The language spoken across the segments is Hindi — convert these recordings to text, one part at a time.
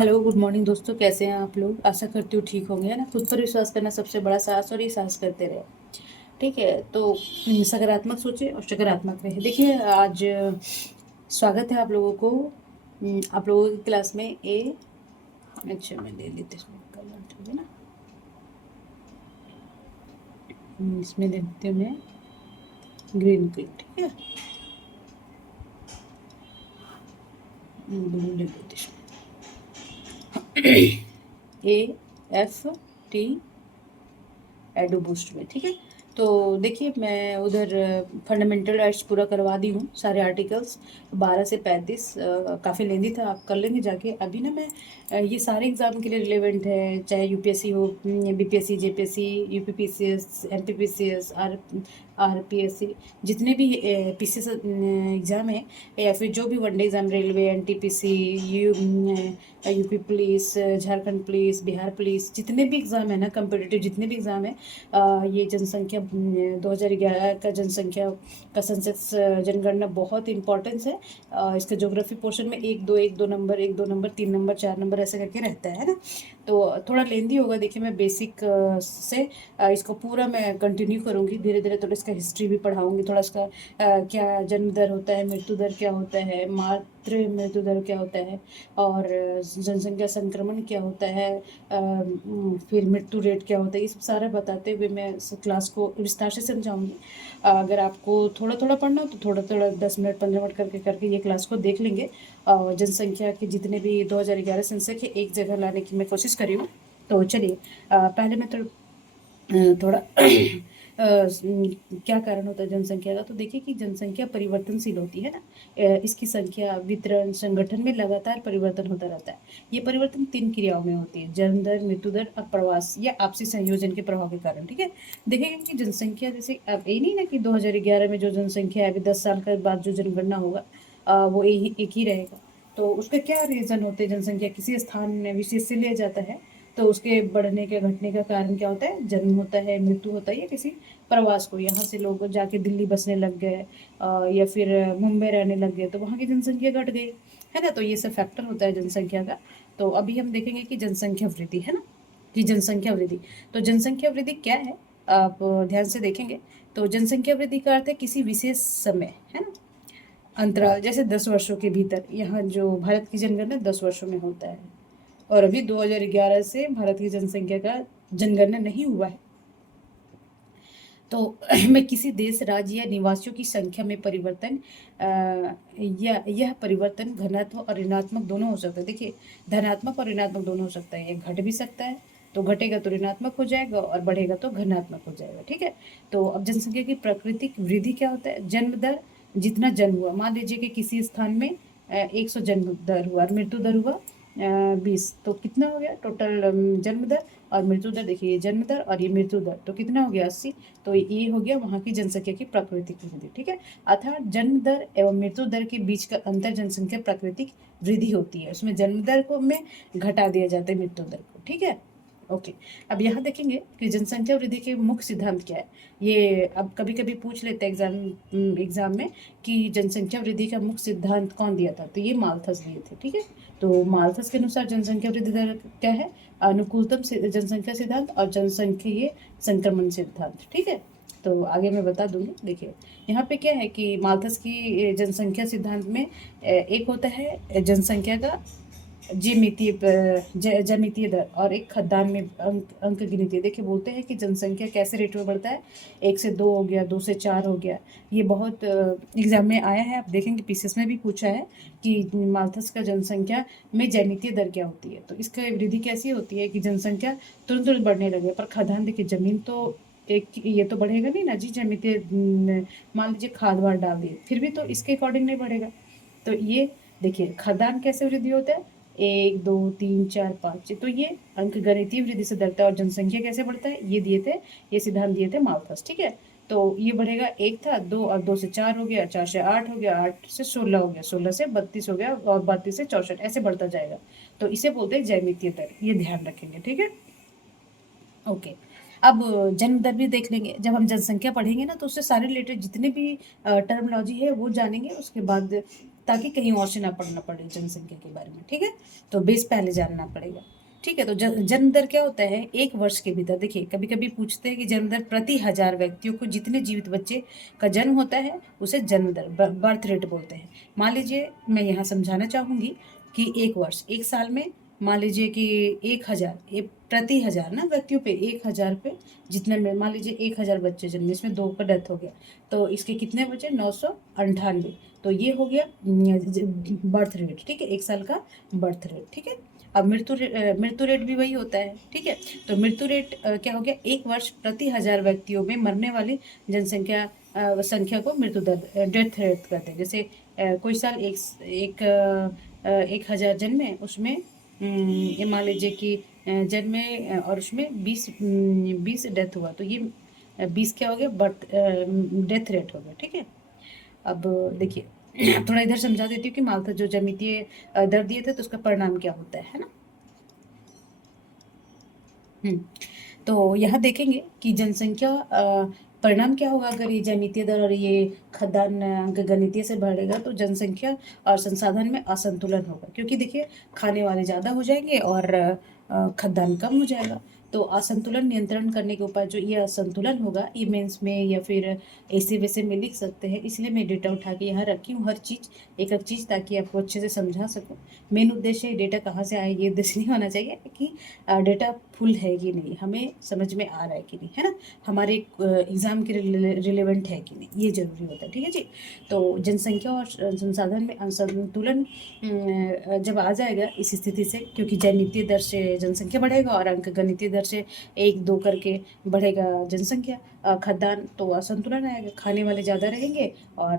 हेलो गुड मॉर्निंग दोस्तों, कैसे हैं आप लोग। आशा करती हूँ ठीक होंगे, है ना। खुद पर विश्वास करना सबसे बड़ा साहस, और ये साहस करते रहे। ठीक है, तो सकारात्मक सोचिए और सकारात्मक रहे। देखिए आज स्वागत है आप लोगों को आप लोगों की क्लास में। अच्छा, मैं ले लेती हूँ इसमें कलर, ठीक है ना। इसमें दे देती हूँ मैं ग्रीन कलर, ठीक है। ब्लू ले लेती हूँ। AFT एडो बूस्ट में, ठीक है। तो देखिए मैं उधर फंडामेंटल राइट्स पूरा करवा दी हूँ, सारे आर्टिकल्स 12 से 35। काफ़ी लेंदी था, आप कर लेंगे जाके। अभी ना मैं ये सारे एग्ज़ाम के लिए रिलेवेंट है, चाहे यूपीएससी हो, BPSC, JPSC, UPPCS, MPPCS, RPSC, जितने भी पीसीएस एग्ज़ाम है, या फिर जो भी one day exam, railway, NTPC, UP police, Jharkhand police, Bihar police, जितने भी एग्ज़ाम है ना, कम्पिटिटिव जितने भी एग्ज़ाम है, ये जनसंख्या 2011 का जनसंख्या का सेंसस जनगणना बहुत इंपॉर्टेंस है। इसका ज्योग्राफी पोर्शन में एक दो नंबर, 3 नंबर, 4 नंबर ऐसे करके रहता है ना। तो थोड़ा लेंदी होगा। देखिए मैं बेसिक से इसको पूरा मैं कंटिन्यू करूँगी धीरे धीरे। थोड़ा इसका हिस्ट्री भी पढ़ाऊँगी, थोड़ा इसका क्या जन्म दर होता है, मृत्यु दर क्या होता है, मातृ मृत्यु दर क्या होता है, और जनसंख्या संक्रमण क्या होता है, फिर मृत्यु रेट क्या होता है, ये सब सारा बताते हुए मैं इस क्लास को विस्तार से समझाऊंगी। अगर आपको थोड़ा थोड़ा पढ़ना हो तो थोड़ा थोड़ा 10 मिनट 15 मिनट करके करके ये क्लास को देख लेंगे। जनसंख्या के जितने भी 2011 सेंसस है एक जगह लाने की मैं कोशिश करी हूँ। तो चलिए पहले मैं तो थोड़ा क्या कारण होता है जनसंख्या का। तो देखिए कि जनसंख्या परिवर्तनशील होती है ना। इसकी संख्या, वितरण, संगठन में लगातार परिवर्तन होता रहता है। ये परिवर्तन 3 क्रियाओं में होती है: जन्म दर, मृत्यु दर और प्रवास या आपसी संयोजन के प्रभाव के कारण, ठीक है। देखेंगे कि जनसंख्या जैसे अब ये नहीं ना कि 2011 में जो जनसंख्या है, अभी 10 साल के बाद जो जनगणना होगा वो एक ही रहेगा। तो उसके क्या रीज़न होते हैं। जनसंख्या किसी स्थान विशेष से लिया जाता है, तो उसके बढ़ने के घटने का कारण क्या होता है, जन्म होता है, मृत्यु होता है, या किसी प्रवास को, यहाँ से लोग जाके दिल्ली बसने लग गए या फिर मुंबई रहने लग गए, तो वहाँ की जनसंख्या घट गई, है ना। तो ये सब फैक्टर होता है जनसंख्या का। तो अभी हम देखेंगे कि जनसंख्या वृद्धि, है ना, कि जनसंख्या वृद्धि। तो जनसंख्या वृद्धि क्या है, आप ध्यान से देखेंगे तो जनसंख्या वृद्धि का अर्थ है किसी विशेष समय, है ना, अंतराल, जैसे 10 वर्षों के भीतर। यहाँ जो भारत की जनगणना 10 वर्षों में होता है, और अभी 2011 से भारत की जनसंख्या का जनगणना नहीं हुआ है। तो में किसी देश, राज्य या निवासियों की संख्या में परिवर्तन, यह परिवर्तन धनात्मक और ऋणात्मक दोनों हो सकता है। देखिए धनात्मक और ऋणात्मक दोनों हो सकता है, ये घट भी सकता है, तो घटेगा तो ऋणात्मक हो जाएगा और बढ़ेगा तो धनात्मक हो जाएगा, ठीक है। तो अब जनसंख्या की प्राकृतिक वृद्धि क्या होता है, जन्म दर, जितना जन्म हुआ। मान लीजिए कि किसी स्थान में 100 जन्म दर हुआ और मृत्यु दर हुआ 20, तो कितना हो गया टोटल जन्म दर और मृत्यु दर। देखिए ये जन्म दर और ये मृत्यु दर, तो कितना हो गया 80। तो ये हो गया वहाँ की जनसंख्या की प्राकृतिक वृद्धि, ठीक है। अर्थात जन्म दर एवं मृत्यु दर के बीच का अंतर जनसंख्या प्राकृतिक वृद्धि होती है। उसमें जन्म दर को में घटा दिया जाता है मृत्यु दर को, ठीक है। ओके, अब यहाँ देखेंगे कि जनसंख्या वृद्धि के मुख्य सिद्धांत क्या है। ये अब कभी कभी पूछ लेते हैं एग्जाम में कि जनसंख्या वृद्धि का मुख्य सिद्धांत कौन दिया था, तो ये माल्थस दिए थे, ठीक है। तो माल्थस के अनुसार जनसंख्या वृद्धि दर क्या है, अनुकूलतम जनसंख्या सिद्धांत और जनसंख्यीय संक्रमण सिद्धांत, ठीक है। तो आगे मैं बता दूंगी। देखिए यहाँ पे क्या है कि माल्थस की जनसंख्या सिद्धांत में एक होता है जनसंख्या का ज्यामितीय दर, और एक खद्दान में अंक गिनती। देखिए बोलते हैं कि जनसंख्या कैसे रेट में बढ़ता है, 1 से 2 हो गया, 2 से 4 हो गया। ये बहुत एग्जाम में आया है, आप देखेंगे पीसीएस में भी पूछा है कि माल्थस का जनसंख्या में ज्यामितीय दर क्या होती है। तो इसका वृद्धि कैसी होती है कि जनसंख्या तुरंत तुरंत बढ़ने लगे, पर खदान देखिए जमीन तो एक ये तो बढ़ेगा नहीं ना जी। ज्यामितीय मान लीजिए खाद वाद डाल दिए, फिर भी तो इसके अकॉर्डिंग नहीं बढ़ेगा। तो ये देखिए खदान कैसे वृद्धि होता है, 1 2 3 4 5, तो ये अंक गणितीय वृद्धि से बढ़ता है। और जनसंख्या कैसे बढ़ता है, ये दिए थे, ये सिद्धांत दिए थे माल्थस, ठीक है। तो ये बढ़ेगा, एक था 2 और 2 से 4 हो गया, 4 से 8 हो गया, 8 से 16 हो गया, 16 से 32 हो गया, और 32 से 64 ऐसे बढ़ता जाएगा। तो इसे बोलते हैं ज्यामितीय दर, ये ध्यान रखेंगे, ठीक है। ओके, अब जन्म दर भी देख लेंगे। जब हम जनसंख्या पढ़ेंगे ना तो उससे सारे रिलेटेड जितने भी टर्मोलॉजी है वो जानेंगे। उसके बाद ताकि कहीं और से ना पढ़ना पड़े जनसंख्या के बारे में, ठीक है। तो बेस पहले जानना पड़ेगा, ठीक है। तो जन्म दर क्या होता है, एक वर्ष के भीतर, देखिए कभी कभी पूछते हैं कि जन्म दर प्रति 1000 व्यक्तियों को जितने जीवित बच्चे का जन्म होता है उसे जन्म दर, बर्थ रेट बोलते हैं। मान लीजिए मैं यहाँ समझाना चाहूँगी कि एक वर्ष, एक साल में मान लीजिए कि 1000, प्रति 1000 ना व्यक्तियों पे, 1000 पे जितने में मान लीजिए 1000 बच्चे जन्मे, इसमें 2 का डेथ हो गया, तो इसके कितने बचे, 998। तो ये हो गया बर्थ रेट, ठीक है, एक साल का बर्थ रेट, ठीक है। अब मृत्यु रेट भी वही होता है, ठीक है। तो मृत्यु रेट क्या हो गया, एक वर्ष प्रति 1000 व्यक्तियों में मरने वाली जनसंख्या संख्या को मृत्यु दर, डेथ रेट कहते हैं। जैसे कोई साल 1000 जन्मे, उसमें ये मान लीजिए कि जन्मे और उसमें 20 डेथ हुआ, तो ये 20 क्या हो गया, बर्थ डेथ रेट हो गया, ठीक है। अब देखिए थोड़ा इधर समझा देती हूँ कि मालथस जो ज्यामितीय दर दिए थे तो उसका परिणाम क्या होता है ना। तो यहाँ देखेंगे कि जनसंख्या परिणाम क्या होगा अगर ये ज्यामितीय दर और ये खदान अंकगणितीय से बढ़ेगा, तो जनसंख्या और संसाधन में असंतुलन होगा, क्योंकि देखिए खाने वाले ज़्यादा हो जाएंगे और खदान कम हो जाएगा। तो असंतुलन नियंत्रण करने के उपाय, जो ये असंतुलन होगा, ये मेंस में या फिर ऐसे वैसे में लिख सकते हैं, इसलिए मैं डेटा उठा के यहाँ रखी हूँ, हर चीज़ एक एक चीज़, ताकि आपको अच्छे से समझा सकूँ। मेन उद्देश्य डेटा कहाँ से आए ये उद्देश्य नहीं होना चाहिए कि डेटा फुल है कि नहीं, हमें समझ में आ रहा है कि नहीं, है ना, हमारे एग्ज़ाम के रिलेवेंट है कि नहीं, ये जरूरी होता है, ठीक है जी। तो जनसंख्या और संसाधन में असंतुलन जब आ जाएगा इस स्थिति से, क्योंकि ज्यामितीय दर से जनसंख्या बढ़ेगा और अंकगणितीय दर से 1-2 करके बढ़ेगा जनसंख्या, खदान, तो असंतुलन आएगा, खाने वाले ज़्यादा रहेंगे और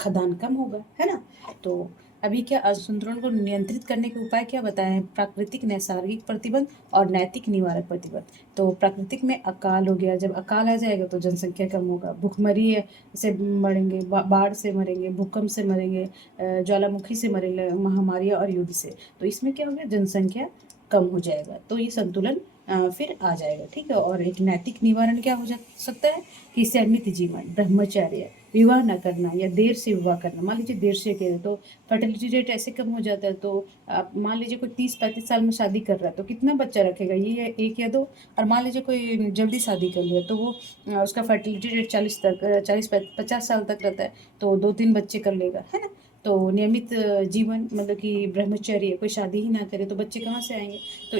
खदान कम होगा, है ना। तो अभी क्या असंतुलन को नियंत्रित करने के उपाय क्या बताए हैं, प्राकृतिक नैसर्गिक प्रतिबंध और नैतिक निवारक प्रतिबंध। तो प्राकृतिक में अकाल हो गया, जब अकाल आ जाएगा तो जनसंख्या कम होगा, भूखमरी से मरेंगे, बाढ़ से मरेंगे, भूकंप से मरेंगे, ज्वालामुखी से मरेंगे, महामारियाँ और युद्ध से, तो इसमें क्या हो गया, जनसंख्या कम हो जाएगा, तो ये संतुलन फिर आ जाएगा, ठीक है। और एक नैतिक निवारण क्या हो सकता है कि सीमित जीवन, ब्रह्मचर्य, विवाह न करना या देर से विवाह करना। मान लीजिए देर से करें तो फर्टिलिटी रेट ऐसे कम हो जाता है, तो आप मान लीजिए कोई 30-35 साल में शादी कर रहा है तो कितना बच्चा रखेगा, ये है 1 या 2। और मान लीजिए कोई जल्दी शादी कर लिया तो वो उसका फर्टिलिटी रेट 40-50 साल तक रहता है, तो 2-3 बच्चे कर लेगा, है ना। तो नियमित जीवन, मतलब कि ब्रह्मचर्य, कोई शादी ही ना करे तो बच्चे कहाँ से आएंगे। तो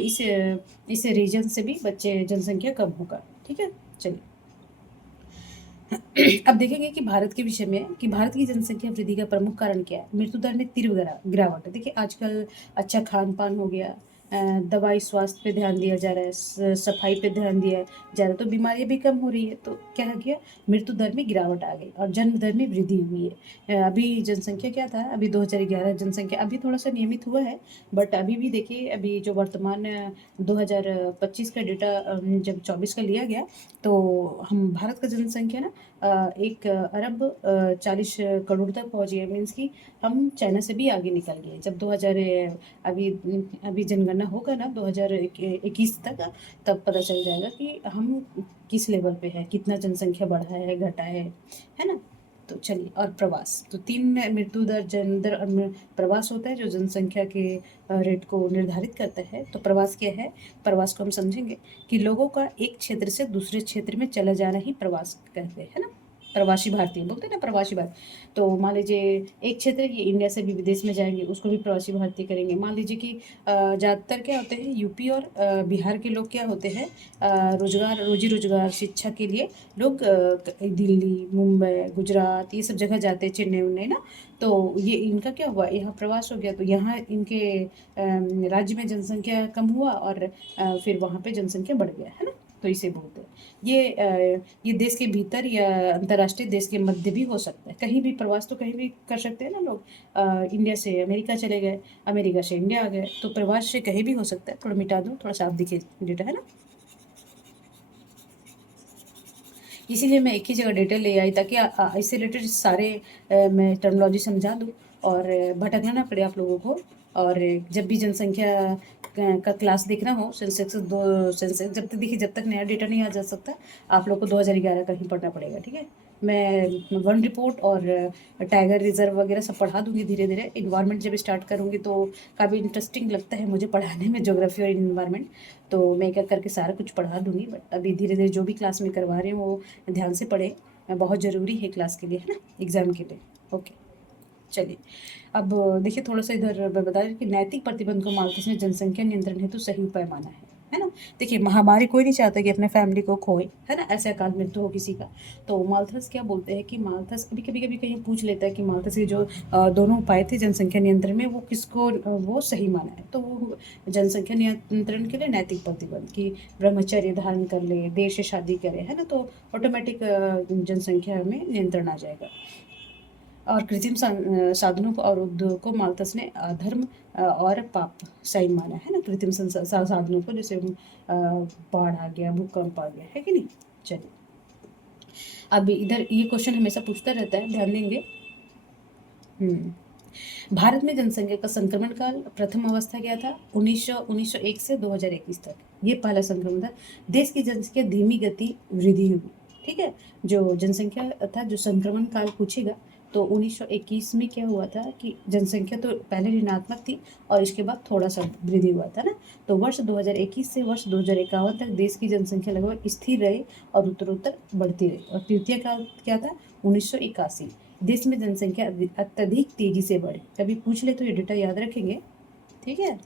इस रीजन से भी बच्चे जनसंख्या कम होगा, ठीक है। चलिए अब देखेंगे कि भारत के विषय में, कि भारत की जनसंख्या वृद्धि का प्रमुख कारण क्या है, मृत्यु दर में तीव्र गिरावट है। देखिए आजकल अच्छा खान पान हो गया, दवाई स्वास्थ्य पे ध्यान दिया जा रहा है, सफाई पे ध्यान दिया जा रहा है, तो बीमारियां भी कम हो रही है, तो क्या हो गया, मृत्यु दर में गिरावट आ गई और जन्म दर में वृद्धि हुई है। अभी जनसंख्या क्या था, अभी 2011 जनसंख्या अभी थोड़ा सा नियमित हुआ है, बट अभी भी देखिए, अभी जो वर्तमान 2025 का डेटा जब 24 का लिया गया, तो हम भारत का जनसंख्या ना 1 अरब 40 करोड़ तक पहुंच गया, मीन्स कि हम चाइना से भी आगे निकल गए। जब 2000 अभी अभी जनगणना होगा ना 2021 तक, तब पता चल जाएगा कि हम किस लेवल पे है, कितना जनसंख्या बढ़ा है घटा है ना। तो चलिए, और प्रवास, तो 3 मृत्यु दर, जन्म दर और प्रवास होता है जो जनसंख्या के रेट को निर्धारित करता है। तो प्रवास क्या है, प्रवास को हम समझेंगे कि लोगों का एक क्षेत्र से दूसरे क्षेत्र में चला जाना ही प्रवास कहते हैं, है ना। प्रवासी भारतीय बोलते हैं ना, प्रवासी भारत। तो मान लीजिए एक क्षेत्र की इंडिया से भी विदेश में जाएंगे, उसको भी प्रवासी भारतीय करेंगे। मान लीजिए कि ज़्यादातर क्या होते हैं, यूपी और बिहार के लोग क्या होते हैं, रोजी रोजगार शिक्षा के लिए लोग दिल्ली, मुंबई, गुजरात, ये सब जगह जाते हैं, चेन्नई उन्नई ना। तो ये इनका क्या हुआ, यहाँ प्रवास हो गया, तो यहाँ इनके राज्य में जनसंख्या कम हुआ और फिर वहाँ पे जनसंख्या बढ़ गया, है ना। तो इसे बोलते हैं, ये देश के भीतर या अंतर्राष्ट्रीय देश के मध्य भी हो सकता है, कहीं भी प्रवास तो कहीं भी कर सकते हैं ना लोग। इंडिया से अमेरिका चले गए, अमेरिका से इंडिया आ गए, तो प्रवास से कहीं भी हो सकता है। थोड़ा मिटा दूँ, थोड़ा साफ दिखे डेटा, है ना। इसीलिए मैं एक ही जगह डेटा ले आई, ताकि इससे रिलेटेड सारे मैं टर्मिनोलॉजी समझा दूँ और भटकना ना पड़े आप लोगों को। और जब भी जनसंख्या का क्लास देखना हो, सेंसेक्स जब तक देखिए, जब तक नया डेटा नहीं आ जा सकता, आप लोग को 2011 का ही पढ़ना पड़ेगा, ठीक है। मैं वन रिपोर्ट और टाइगर रिजर्व वगैरह सब पढ़ा दूंगी धीरे धीरे। इन्वायरमेंट जब स्टार्ट करूँगी तो काफ़ी इंटरेस्टिंग लगता है मुझे पढ़ाने में, ज्योग्राफी और इन्वायरमेंट, तो मैं क्या करके सारा कुछ पढ़ा दूंगी। बट अभी धीरे धीरे जो भी क्लास में करवा रही हूँ वो ध्यान से पढ़े, बहुत ज़रूरी है क्लास के लिए, है ना, एग्ज़ाम के लिए। ओके, चलिए अब देखिए थोड़ा सा इधर मैं बता रही कि नैतिक प्रतिबंध को माल्थस ने जनसंख्या नियंत्रण हेतु सही उपाय माना है ना। देखिए महामारी कोई नहीं चाहता कि अपने फैमिली को खोए, है ना, ऐसे अकाल मृत्यु हो किसी का। तो माल्थस क्या बोलते हैं कि माल्थस अभी कभी कभी कहीं पूछ लेता है कि माल्थस के जो दोनों उपाय थे जनसंख्या नियंत्रण में वो किसको वो सही माना है। तो वो जनसंख्या नियंत्रण के लिए नैतिक प्रतिबंध की ब्रह्मचर्य धारण कर ले, देर से शादी करे, है ना, तो ऑटोमेटिक जनसंख्या में नियंत्रण आ जाएगा। और कृत्रिम साधनों को और उद्योग को माल्थस ने अधर्म और पाप सही माना है ना। कृत्रिम साधनों को जैसे बाढ़ आ गया, भूकंप आ गया, है कि नहीं। चलिए अब इधर ये क्वेश्चन हमेशा पूछता रहता है, ध्यान देंगे। भारत में जनसंख्या का संक्रमण काल प्रथम अवस्था क्या था, 1901 से 2021 तक, ये पहला संक्रमण था। देश की जनसंख्या धीमी गति वृद्धि हुई, ठीक है। जो जनसंख्या था, जो संक्रमण काल पूछेगा तो 1921 में क्या हुआ था कि जनसंख्या तो पहले ऋणात्मक थी और इसके बाद थोड़ा सा वृद्धि हुआ था ना। तो वर्ष 2021 से वर्ष 2051 तक देश की जनसंख्या लगभग स्थिर रही और उत्तरोत्तर बढ़ती रही। और तृतीय काल क्या था, 1981, देश में जनसंख्या अत्यधिक तेजी से बढ़ी। कभी पूछ ले तो ये डेटा याद रखेंगे, ठीक है।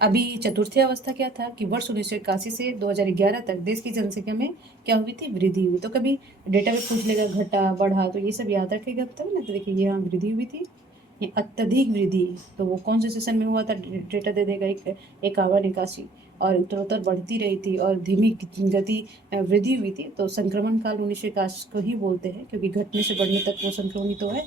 अभी चतुर्थी अवस्था क्या था कि वर्ष 1981 से 2011 तक देश की जनसंख्या में क्या हुई थी, वृद्धि हुई। तो कभी डेटा में पूछ लेगा घटा बढ़ा, तो ये सब याद रखेगा तब ना। तो देखिए यहाँ वृद्धि हुई थी, ये अत्यधिक वृद्धि, तो वो कौन से सेशन में हुआ था, डेटा दे देगा 51-81। और उत्तरोत्तर बढ़ती रही थी और धीमी गति वृद्धि हुई थी। तो संक्रमण काल 1981 को ही बोलते हैं, क्योंकि घटने से बढ़ने तक वो संक्रमणित तो है,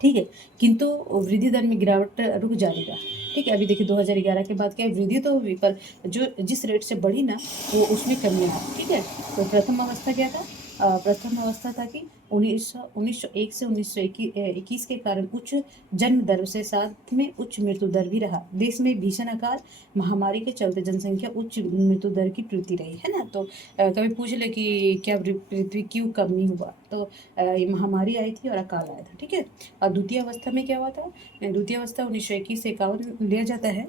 ठीक है। किंतु वृद्धि दर में गिरावट रुक जाएगा, ठीक है। अभी देखिए 2011 के बाद क्या है, वृद्धि तो हुई पर जो जिस रेट से बढ़ी ना वो उसमें कमी आई, ठीक है। तो प्रथम अवस्था क्या था, प्रथम अवस्था था कि 1901 से 1921 के कारण उच्च जन्म दर से साथ में उच्च मृत्यु दर भी रहा। देश में भीषण अकाल महामारी के चलते जनसंख्या उच्च मृत्यु दर की प्रवृत्ति रही, है ना। तो कभी पूछ ले कि क्या पृथ्वी क्यों कमी हुआ, तो ये महामारी आई थी और अकाल आया था, ठीक है। और द्वितीय अवस्था में क्या हुआ था, द्वितीय अवस्था 1921 से 51 लिया जाता है।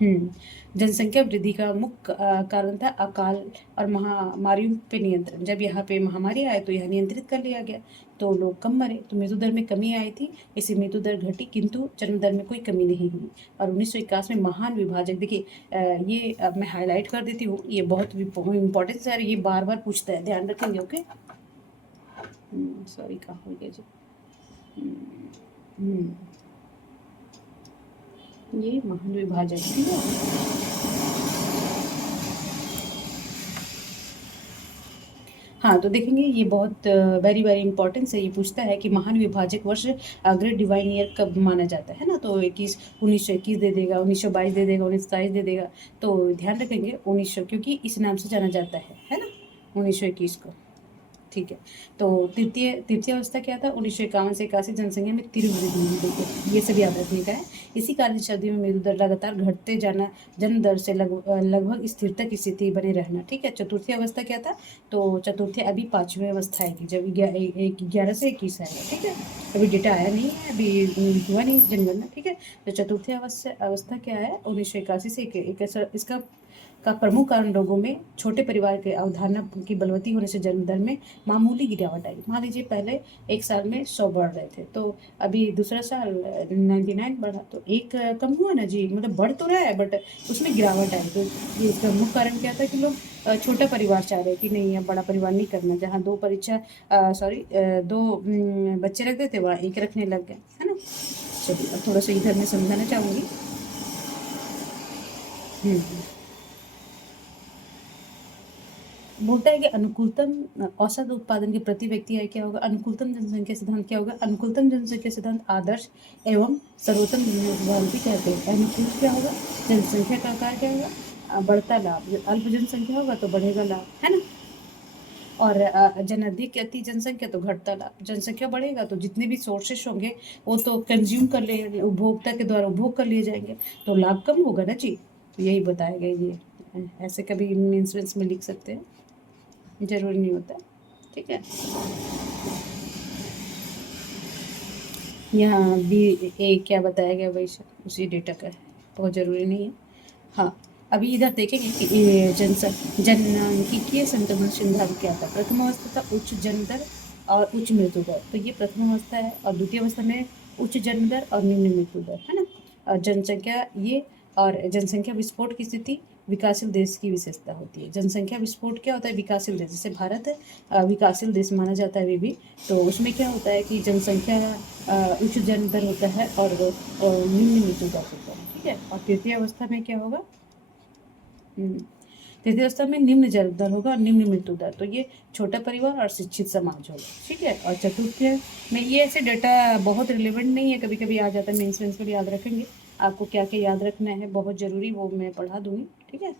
जनसंख्या वृद्धि का मुख्य कारण था अकाल और महामारियों पे नियंत्रण। जब यहाँ पे महामारी आए तो यह नियंत्रित कर लिया गया, तो लोग कम मरे, तो मृत्यु दर में कमी आई थी। इसी मृत्यु दर घटी किंतु जन्म दर में कोई कमी नहीं हुई। और 1951 में महान विभाजक, देखिए ये अब मैं हाईलाइट कर देती हूँ, ये बहुत इंपॉर्टेंट है, ये बार बार पूछता है, ध्यान रखेंगे। ओके, सॉरी कहाँ हो गया जी। ये महान विभाजक, ठीक है। हाँ, तो देखेंगे ये बहुत वेरी वेरी इंपॉर्टेंट है। ये पूछता है कि महान विभाजक वर्ष ग्रेट डिवाइन ईयर कब माना जाता है ना। तो 1921 दे देगा, 1922 दे देगा, 1927 दे देगा। तो ध्यान रखेंगे 1900, क्योंकि इस नाम से जाना जाता है ना, 1921 को, ठीक है। तो तृतीय तृतीय अवस्था क्या था, 1951 से 81 जनसंख्या में तीव्र वृद्धि हुई। देखिए ये सब याद रखने का है। इसी कारण सर्दी में मृत्यु दर लगातार घटते जाना, जन्म दर से लगभग स्थिरता की स्थिति बने रहना, ठीक है। चतुर्थी अवस्था क्या था, तो चतुर्थी अभी 5वीं अवस्था आएगी, जब 11 से 21 आएगा, ठीक है। अभी डेटा आया नहीं है, अभी हुआ नहीं जनगणना, ठीक है। तो चतुर्थी अवस्था क्या है, 1981 से इसका प्रमुख कारण लोगों में छोटे परिवार के अवधारणा की बलवती होने से जन्म दर में मामूली गिरावट आई। मान लीजिए पहले एक साल में 100 बढ़ रहे थे, तो अभी दूसरा साल 99 बढ़ा, तो एक कम हुआ ना जी, मतलब बढ़ तो रहा है बट उसमें गिरावट आई। तो ये इसका मुख्य कारण क्या था कि लोग छोटा परिवार चाह रहे कि नहीं, अब बड़ा परिवार नहीं करना। जहाँ दो बच्चे रखते थे वहाँ एक रखने लग गए, है ना। चलिए अब थोड़ा सा इधर मैं समझाना चाहूँगी। बोलता है कि अनुकूलतम औसत उत्पादन के प्रति व्यक्ति आय क्या होगा, अनुकूलतम जनसंख्या सिद्धांत क्या होगा, अनुकूलतम जनसंख्या सिद्धांत आदर्श एवं सर्वोत्तम सिद्धांत भी कहते हैं। अनुकूल क्या होगा, जनसंख्या का आकार क्या होगा, बढ़ता लाभ। अल्प जनसंख्या होगा तो बढ़ेगा लाभ, है ना। और जनअधिक अति जनसंख्या तो घटता लाभ। जनसंख्या बढ़ेगा तो जितने भी सोर्सेस होंगे वो तो कंज्यूम कर ले, उपभोक्ता के द्वारा उपभोग कर लिए जाएंगे, तो लाभ कम होगा ना जी। यही बताया गया, ये ऐसे कभी मीन्स में लिख सकते हैं। जरूरी नहीं होता। ठीक है, यहाँ बी ए क्या बताया गया वही सब उसी डेटा का है, बहुत ज़रूरी नहीं है। हाँ, अभी इधर देखेंगे कि ये जनसांख्यिकीय संक्रमण सिद्धांत क्या था। प्रथम अवस्था था उच्च जन्म दर और उच्च मृत्यु दर, तो ये प्रथम अवस्था है। और द्वितीय अवस्था में उच्च जन्म दर और निम्न मृत्यु दर, है ना। और जनसंख्या ये और जनसंख्या विस्फोट की स्थिति विकासशील देश की विशेषता होती है। जनसंख्या विस्फोट क्या होता है? विकासशील देश, जैसे भारत विकासशील देश माना जाता है अभी भी, तो उसमें क्या होता है कि जनसंख्या उच्च जन्म दर होता है और निम्न मृत्यु दर होता है। ठीक है, और तृतीय अवस्था में क्या होगा? तृतीय अवस्था में निम्न जन्म दर होगा और निम्न मृत्यु दर, तो ये छोटा परिवार और शिक्षित समाज होगा। ठीक है, और चतुर्थ में ये ऐसे डाटा बहुत रिलेवेंट नहीं है, कभी कभी आ जाता है, मेंस के लिए याद रखेंगे। आपको क्या क्या याद रखना है बहुत जरूरी, वो मैं पढ़ा दूंगी। ठीक है,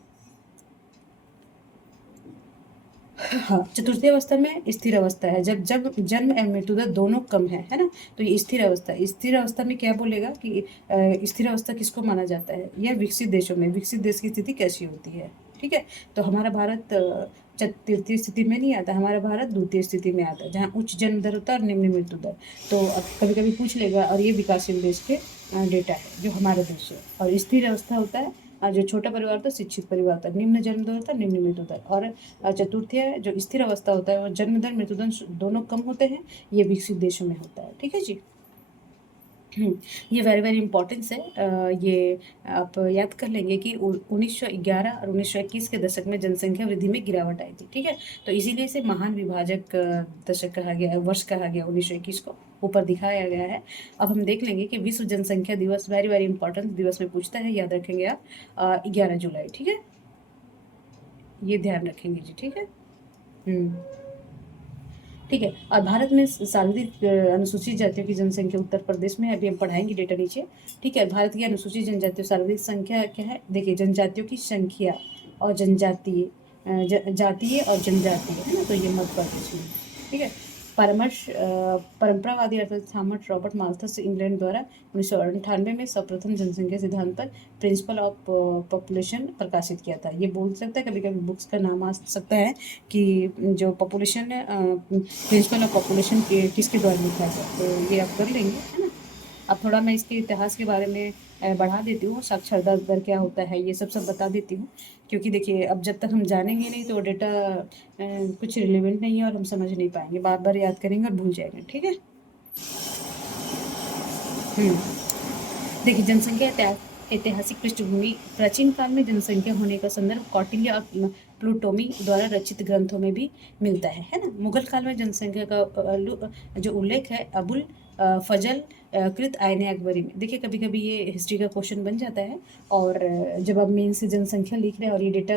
हाँ, चतुर्थी अवस्था में स्थिर अवस्था है, जब जब जन्म एवं मृत्यु दर दोनों कम है ना, तो ये स्थिर अवस्था है। स्थिर अवस्था में क्या बोलेगा कि स्थिर अवस्था किसको माना जाता है? यह विकसित देशों में, विकसित देश की स्थिति कैसी होती है? ठीक है, तो हमारा भारत तृतीय स्थिति में नहीं आता, हमारा भारत द्वितीय स्थिति में आता है, जहाँ उच्च जन्म दर होता है और निम्न मृत्यु दर। तो अब कभी कभी पूछ लेगा, और ये विकासशील देश के डेटा है जो हमारा देश है। और स्थिर अवस्था होता है जो छोटा परिवार था, शिक्षित परिवार था, निम्न जन्म दर था, निम्न मृत्यु दर। और चतुर्थीय जो स्थिर अवस्था होता है वो जन्म दर मृत्यु दर दोनों कम होते हैं, ये विकसित देशों में होता है। ठीक है जी। ये वेरी वेरी इंपॉर्टेंस है। ये आप याद कर लेंगे कि 1911 और 1921 के दशक में जनसंख्या वृद्धि में गिरावट आई थी। ठीक है, तो इसीलिए इसे महान विभाजक दशक कहा गया, वर्ष कहा गया 1921 को, ऊपर दिखाया गया है। अब हम देख लेंगे कि विश्व जनसंख्या दिवस वेरी वेरी इंपॉर्टेंट दिवस में पूछता है, याद रखेंगे आप 11 जुलाई। ठीक है, ये ध्यान रखेंगे जी। ठीक है, ठीक है, और भारत में शारीरिक अनुसूचित जातियों की जनसंख्या उत्तर प्रदेश में, अभी हम पढ़ाएंगे डेटा नीचे। ठीक है, भारत की अनुसूचित जनजातियों शारीरिक संख्या क्या है? देखिए, जनजातियों की संख्या और जनजातीय जातीय और जनजातीय, है ना, तो ये मध्य प्रदेश में। ठीक है, परामर्श परंपरावादी अर्थशास्त्री थॉमस रॉबर्ट माल्थस इंग्लैंड द्वारा 1998 में सर्वप्रथम जनसंख्या सिद्धांत पर प्रिंसिपल ऑफ पॉपुलेशन प्रकाशित किया था। ये बोल सकता है, कभी कभी बुक्स का नाम आ सकता है कि जो पॉपुलेशन प्रिंसिपल ऑफ पॉपुलेशन के किसके द्वारा लिखा गया, तो ये आप कर लेंगे, है ना। अब थोड़ा मैं इसके इतिहास के बारे में बढ़ा देती हूँ, साक्षरता दर क्या होता है, ये सब बता देती हूँ। क्योंकि देखिए, अब जब तक हम जानेंगे नहीं तो डेटा कुछ रिलेवेंट नहीं है और हम समझ नहीं पाएंगे, बार बार याद करेंगे और भूल जाएंगे। ठीक है, देखिए, जनसंख्या ऐतिहासिक पृष्ठभूमि। प्राचीन काल में जनसंख्या होने का संदर्भ कौटिल्य और प्लूटोमी द्वारा रचित ग्रंथों में भी मिलता है ना। मुगल काल में जनसंख्या का जो उल्लेख है अबुल फजल कृत आयन अकबरी में। देखिए, कभी कभी ये हिस्ट्री का क्वेश्चन बन जाता है, और जब आप मेन से जनसंख्या लिख रहे हैं और ये डेटा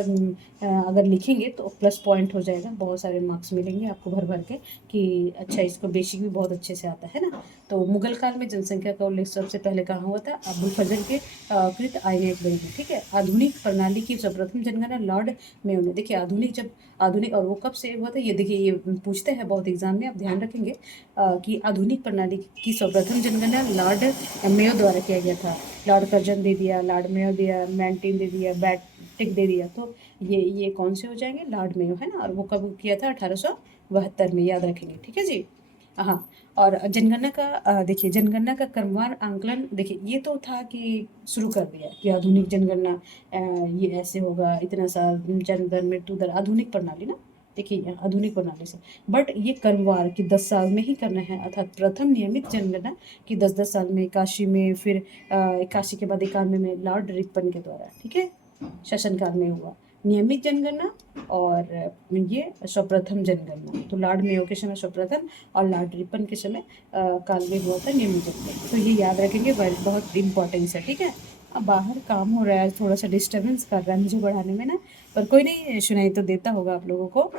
अगर लिखेंगे तो प्लस पॉइंट हो जाएगा, बहुत सारे मार्क्स मिलेंगे आपको भर भर के कि अच्छा, इसको बेसिक भी बहुत अच्छे से आता है ना। तो मुगल काल में जनसंख्या का उल्लेख सबसे पहले कहाँ हुआ था? अबुल फजल के कृत आयन अकबरी में। ठीक है, आधुनिक प्रणाली की सर्वप्रथम जनगणना लॉर्ड मेयो ने। देखिए, आधुनिक और वो कब से हुआ था, ये देखिए, ये पूछते हैं बहुत एग्जाम में, आप ध्यान रखेंगे कि आधुनिक प्रणाली की सर्वप्रथम जनगणना लॉर्ड मेयो द्वारा किया गया था। लॉर्ड कर्जन दे दिया, लॉर्ड मेयो दिया, मैंटिन दे दिया, बैटिक दे दिया, तो ये कौन से हो जाएंगे? लॉर्ड मेयो, है ना। और वो कब किया था? 1872 में, याद रखेंगे। ठीक है जी। हाँ, और जनगणना का देखिए, जनगणना का क्रमवार आंकलन, देखिए ये तो था कि शुरू कर दिया कि आधुनिक जनगणना ये ऐसे होगा, इतना सा जन्म दर मृत्यु दर, आधुनिक प्रणाली ना। देखिए, आधुनिक प्रणाली से, बट ये क्रमवार कि 10 साल में ही करना है, अर्थात प्रथम नियमित जनगणना कि 10-10 साल में, 81 में, फिर 81 के बाद 91 में लॉर्ड रिपन के द्वारा, ठीक है, शासनकाल में हुआ नियमित जनगणना। और ये सर्वप्रथम जनगणना तो लॉर्ड मेयो के समय सर्वप्रथम, और लॉर्ड रिपन के समय काल में हुआ था नियमित जनगणना। तो ये याद रखेंगे, बहुत इंपॉर्टेंस है। ठीक है, अब बाहर काम हो रहा है, थोड़ा सा डिस्टर्बेंस कर रहा है मुझे बढ़ाने में ना, पर कोई नहीं, सुनाई तो देता होगा आप लोगों को।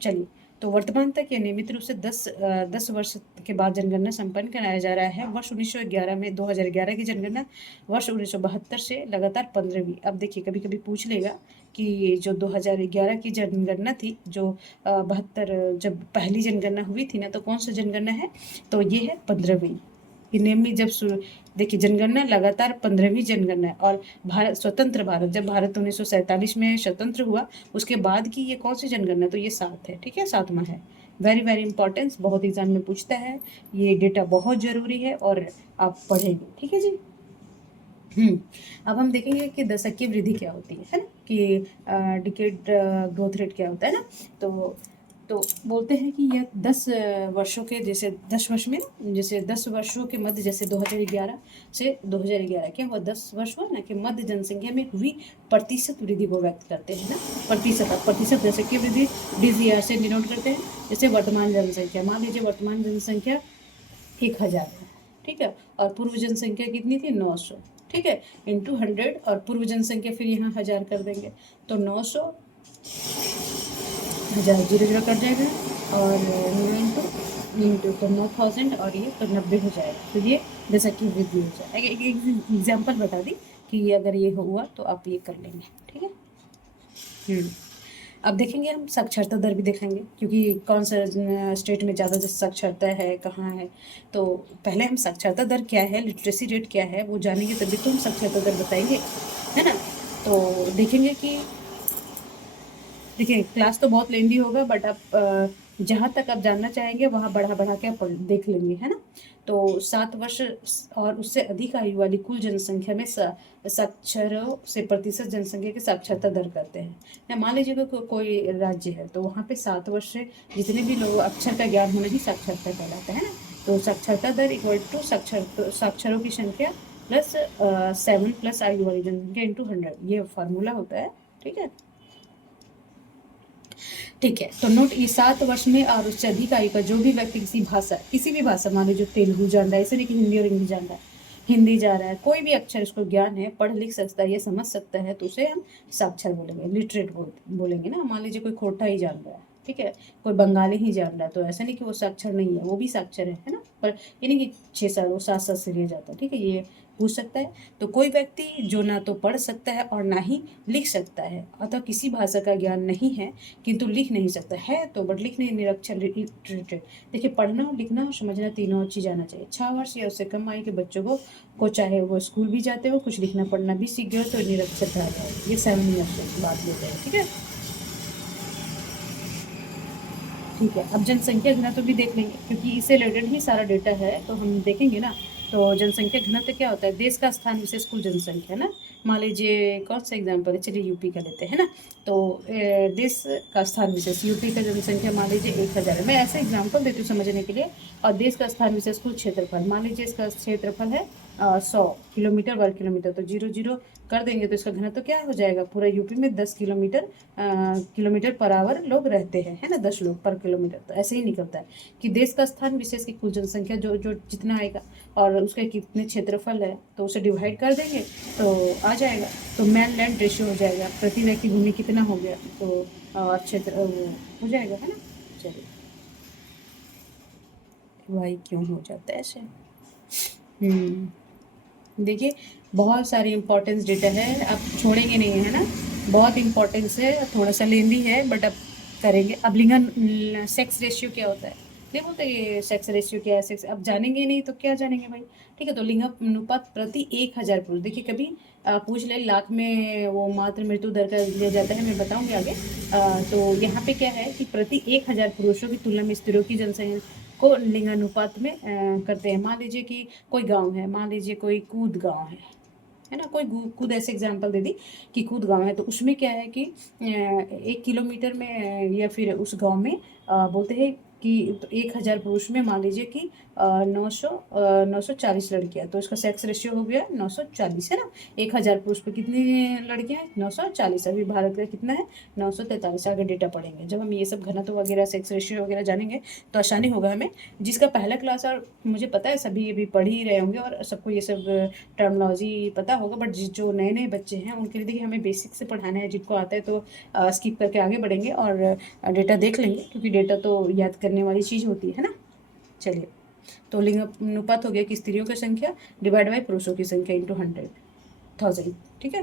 चलिए, तो वर्तमान तक ये नियमित रूप से 10 वर्ष के बाद जनगणना संपन्न कराया जा रहा है। वर्ष 1911 में 2011 की जनगणना, वर्ष 1972 से लगातार 15वीं। अब देखिए, कभी कभी पूछ लेगा कि जो 2011 की जनगणना थी, जो 72 जब पहली जनगणना हुई थी ना, तो कौन सा जनगणना है? तो ये है 15वीं। कि नेमली जब देखिए जनगणना लगातार 15वीं जनगणना है, और भारत स्वतंत्र भारत, जब भारत 1947 में स्वतंत्र हुआ उसके बाद की ये कौन सी जनगणना, तो ये 7 है, ठीक है, 7वां है। वेरी वेरी इंपॉर्टेंस, बहुत एग्जाम में पूछता है, ये डेटा बहुत जरूरी है और आप पढ़ेंगे, ठीक है जी। अब हम देखेंगे कि दशकीय वृद्धि क्या होती है ना, कि डिकेड ग्रोथ रेट क्या होता है ना। तो बोलते हैं कि यह 10 वर्षों के, जैसे 10 वर्ष में, जैसे 10 वर्षों के मध्य, जैसे 2011 से 2011 क्या हुआ, 10 वर्ष हुआ ना, कि मध्य जनसंख्या में हुई प्रतिशत वृद्धि को व्यक्त करते हैं ना। प्रतिशत दशकीय वृद्धि DCR से डिनोट करते हैं। जैसे वर्तमान जनसंख्या, मान लीजिए वर्तमान जनसंख्या 1000 है, ठीक है, और पूर्व जनसंख्या कितनी थी, 900, ठीक है, इंटू 100, और पूर्व जनसंख्या फिर यहाँ 1000 कर देंगे, तो 900 1000 जीरो जीरो कट जाएगा, और 9 तो 9000, और ये तो 90 हो जाएगा, तो ये दशकीय वृद्धि हो जाएगा। एक एग्जाम्पल बता दी कि ये अगर ये हुआ तो आप ये कर लेंगे, ठीक है। अब देखेंगे हम साक्षरता दर भी देखेंगे, क्योंकि कौन सा स्टेट में ज़्यादा साक्षरता है, कहाँ है। तो पहले हम साक्षरता दर क्या है, लिटरेसी रेट क्या है, वो जानेंगे तभी तो हम साक्षरता दर बताएंगे, है ना। तो देखेंगे कि देखिए क्लास तो बहुत लेंदी होगा, बट आप जहाँ तक आप जानना चाहेंगे वहाँ बढ़ा बढ़ा के आप देख लेंगे, है ना। तो 7 वर्ष और उससे अधिक आयु वाली कुल जनसंख्या में साक्षरों से प्रतिशत जनसंख्या की साक्षरता दर करते हैं ना। मान लीजिए कोई राज्य है, तो वहाँ पे 7 वर्ष से जितने भी लोग अक्षर का ज्ञान होना ही साक्षरता कहलाता है ना। तो साक्षरता दर इक्वल टू साक्षरों की संख्या प्लस 7 प्लस आयु वाली जनसंख्या इंटू 100, ये फार्मूला होता है, ठीक है। ठीक है, तो नोट, ये 7 वर्ष में और उससे अधिक आयु का जो भी व्यक्ति किसी भी भाषा, मान लीजिए तेलुगु जान रहा है, ऐसे नहीं कि हिंदी और इंग्लिश जान रहा है, हिंदी जा रहा है, कोई भी अक्षर इसको ज्ञान है, पढ़ लिख सकता है, ये समझ सकता है, तो उसे हम साक्षर बोलेंगे, लिटरेट बोलेंगे ना। मान लीजिए कोई खोटा ही जान रहा है, ठीक है, कोई बंगाली ही जान रहा है, तो ऐसा नहीं कि वो साक्षर नहीं है, वो भी साक्षर है ना। पर ये नहीं कि 6 साल वो 7 साल से रह जाता है, ठीक है, ये पूछ सकता है। तो कोई व्यक्ति जो ना तो पढ़ सकता है और ना ही लिख सकता है, अतः किसी भाषा का ज्ञान नहीं है किंतु लिख नहीं सकता है, तो बट लिखने निरक्षर लिटरेट। देखिए पढ़ना लिखना और समझना तीनों चीज़ आना चाहिए। 6 वर्ष या उससे कम आयु के बच्चों को चाहे वो स्कूल भी जाते हो, कुछ लिखना पढ़ना भी सीख गए तो निरक्षर कहा जाए। ये 7 ईयर्स की बात लेते हैं, ठीक है। ठीक है, अब जनसंख्या घनत्व भी देख लेंगे, क्योंकि इससे रिलेटेड ही सारा डेटा है, तो हम देखेंगे ना। तो जनसंख्या घनत्व क्या होता है, देश का स्थान विशेष कुल जनसंख्या ना। मान लीजिए कौन सा एग्जाम्पल है, चलिए यूपी का लेते हैं ना। तो देश का स्थान विशेष, यूपी का जनसंख्या मान लीजिए 1000 है, मैं ऐसे एग्जाम्पल देती हूँ समझने के लिए। और देश का स्थान विशेष कुल क्षेत्रफल, मान लीजिए इसका क्षेत्रफल है 100 किलोमीटर वर्ग किलोमीटर, तो 0 0 कर देंगे तो इसका घनत्व क्या हो जाएगा, पूरा यूपी में 10 किलोमीटर पर आवर लोग रहते हैं, है ना, 10 लोग पर किलोमीटर। तो ऐसे ही निकलता है कि देश का स्थान विशेष की कुल जनसंख्या जो जो जितना आएगा और उसके कितने क्षेत्रफल है, तो उसे डिवाइड कर देंगे तो आ जाएगा। तो मैन लैंड रेशियो हो जाएगा, प्रति व्यक्ति भूमि कितना हो गया, तो क्षेत्र हो जाएगा, है ना। चलिए, वाई क्यों हो जाता है ऐसे। देखिए बहुत सारी इंपॉर्टेंस डेटा है, आप छोड़ेंगे नहीं, है ना। बहुत इंपॉर्टेंस है, थोड़ा सा लेंदी है, बट अब करेंगे। अब लिंगन सेक्स रेशियो क्या होता है, नहीं बोलते ये सेक्स रेशियो क्या है, सेक्स अब जानेंगे नहीं तो क्या जानेंगे भाई। ठीक है, तो लिंग अनुपात प्रति 1000 पुरुष, देखिए कभी पूछ ले लाख में वो मातृ मृत्यु दर का दिया जाता है, मैं बताऊंगी आगे। तो यहाँ पे क्या है कि प्रति 1000 पुरुषों की तुलना में स्त्रियों की जनसंख्या को लिंगानुपात में करते हैं। मान लीजिए कि कोई गांव है, मान लीजिए कोई कूद गांव है ना, कोई कूद ऐसे एग्जाम्पल दे दी कि कूद गांव है, तो उसमें क्या है कि 1 किलोमीटर में या फिर उस गांव में बोलते हैं कि तो 1000 पुरुष में मान लीजिए कि 940 लड़कियां, तो इसका सेक्स रेशियो हो गया 940, है ना। 1000 पुरुष पे कितनी लड़कियां हैं, 940। अभी भारत का कितना है, 943। आगे डेटा पढ़ेंगे जब हम ये सब घनत्व वगैरह सेक्स रेशियो वगैरह जानेंगे तो आसानी होगा हमें। जिसका पहला क्लास, और मुझे पता है सभी अभी पढ़ ही रहे होंगे और सबको ये सब टर्मिनोलॉजी पता होगा, बट जो नए नए बच्चे हैं उनके लिए देखिए हमें बेसिक से पढ़ाना है। जिनको आता है तो स्किप करके आगे बढ़ेंगे और डेटा देख लेंगे, क्योंकि डेटा तो याद करने वाली चीज़ होती है ना। चलिए, तो लिंग अनुपात हो गया कि स्त्रियों की संख्या डिवाइड बाई पुरुषों की संख्या इंटू 100,000, ठीक है।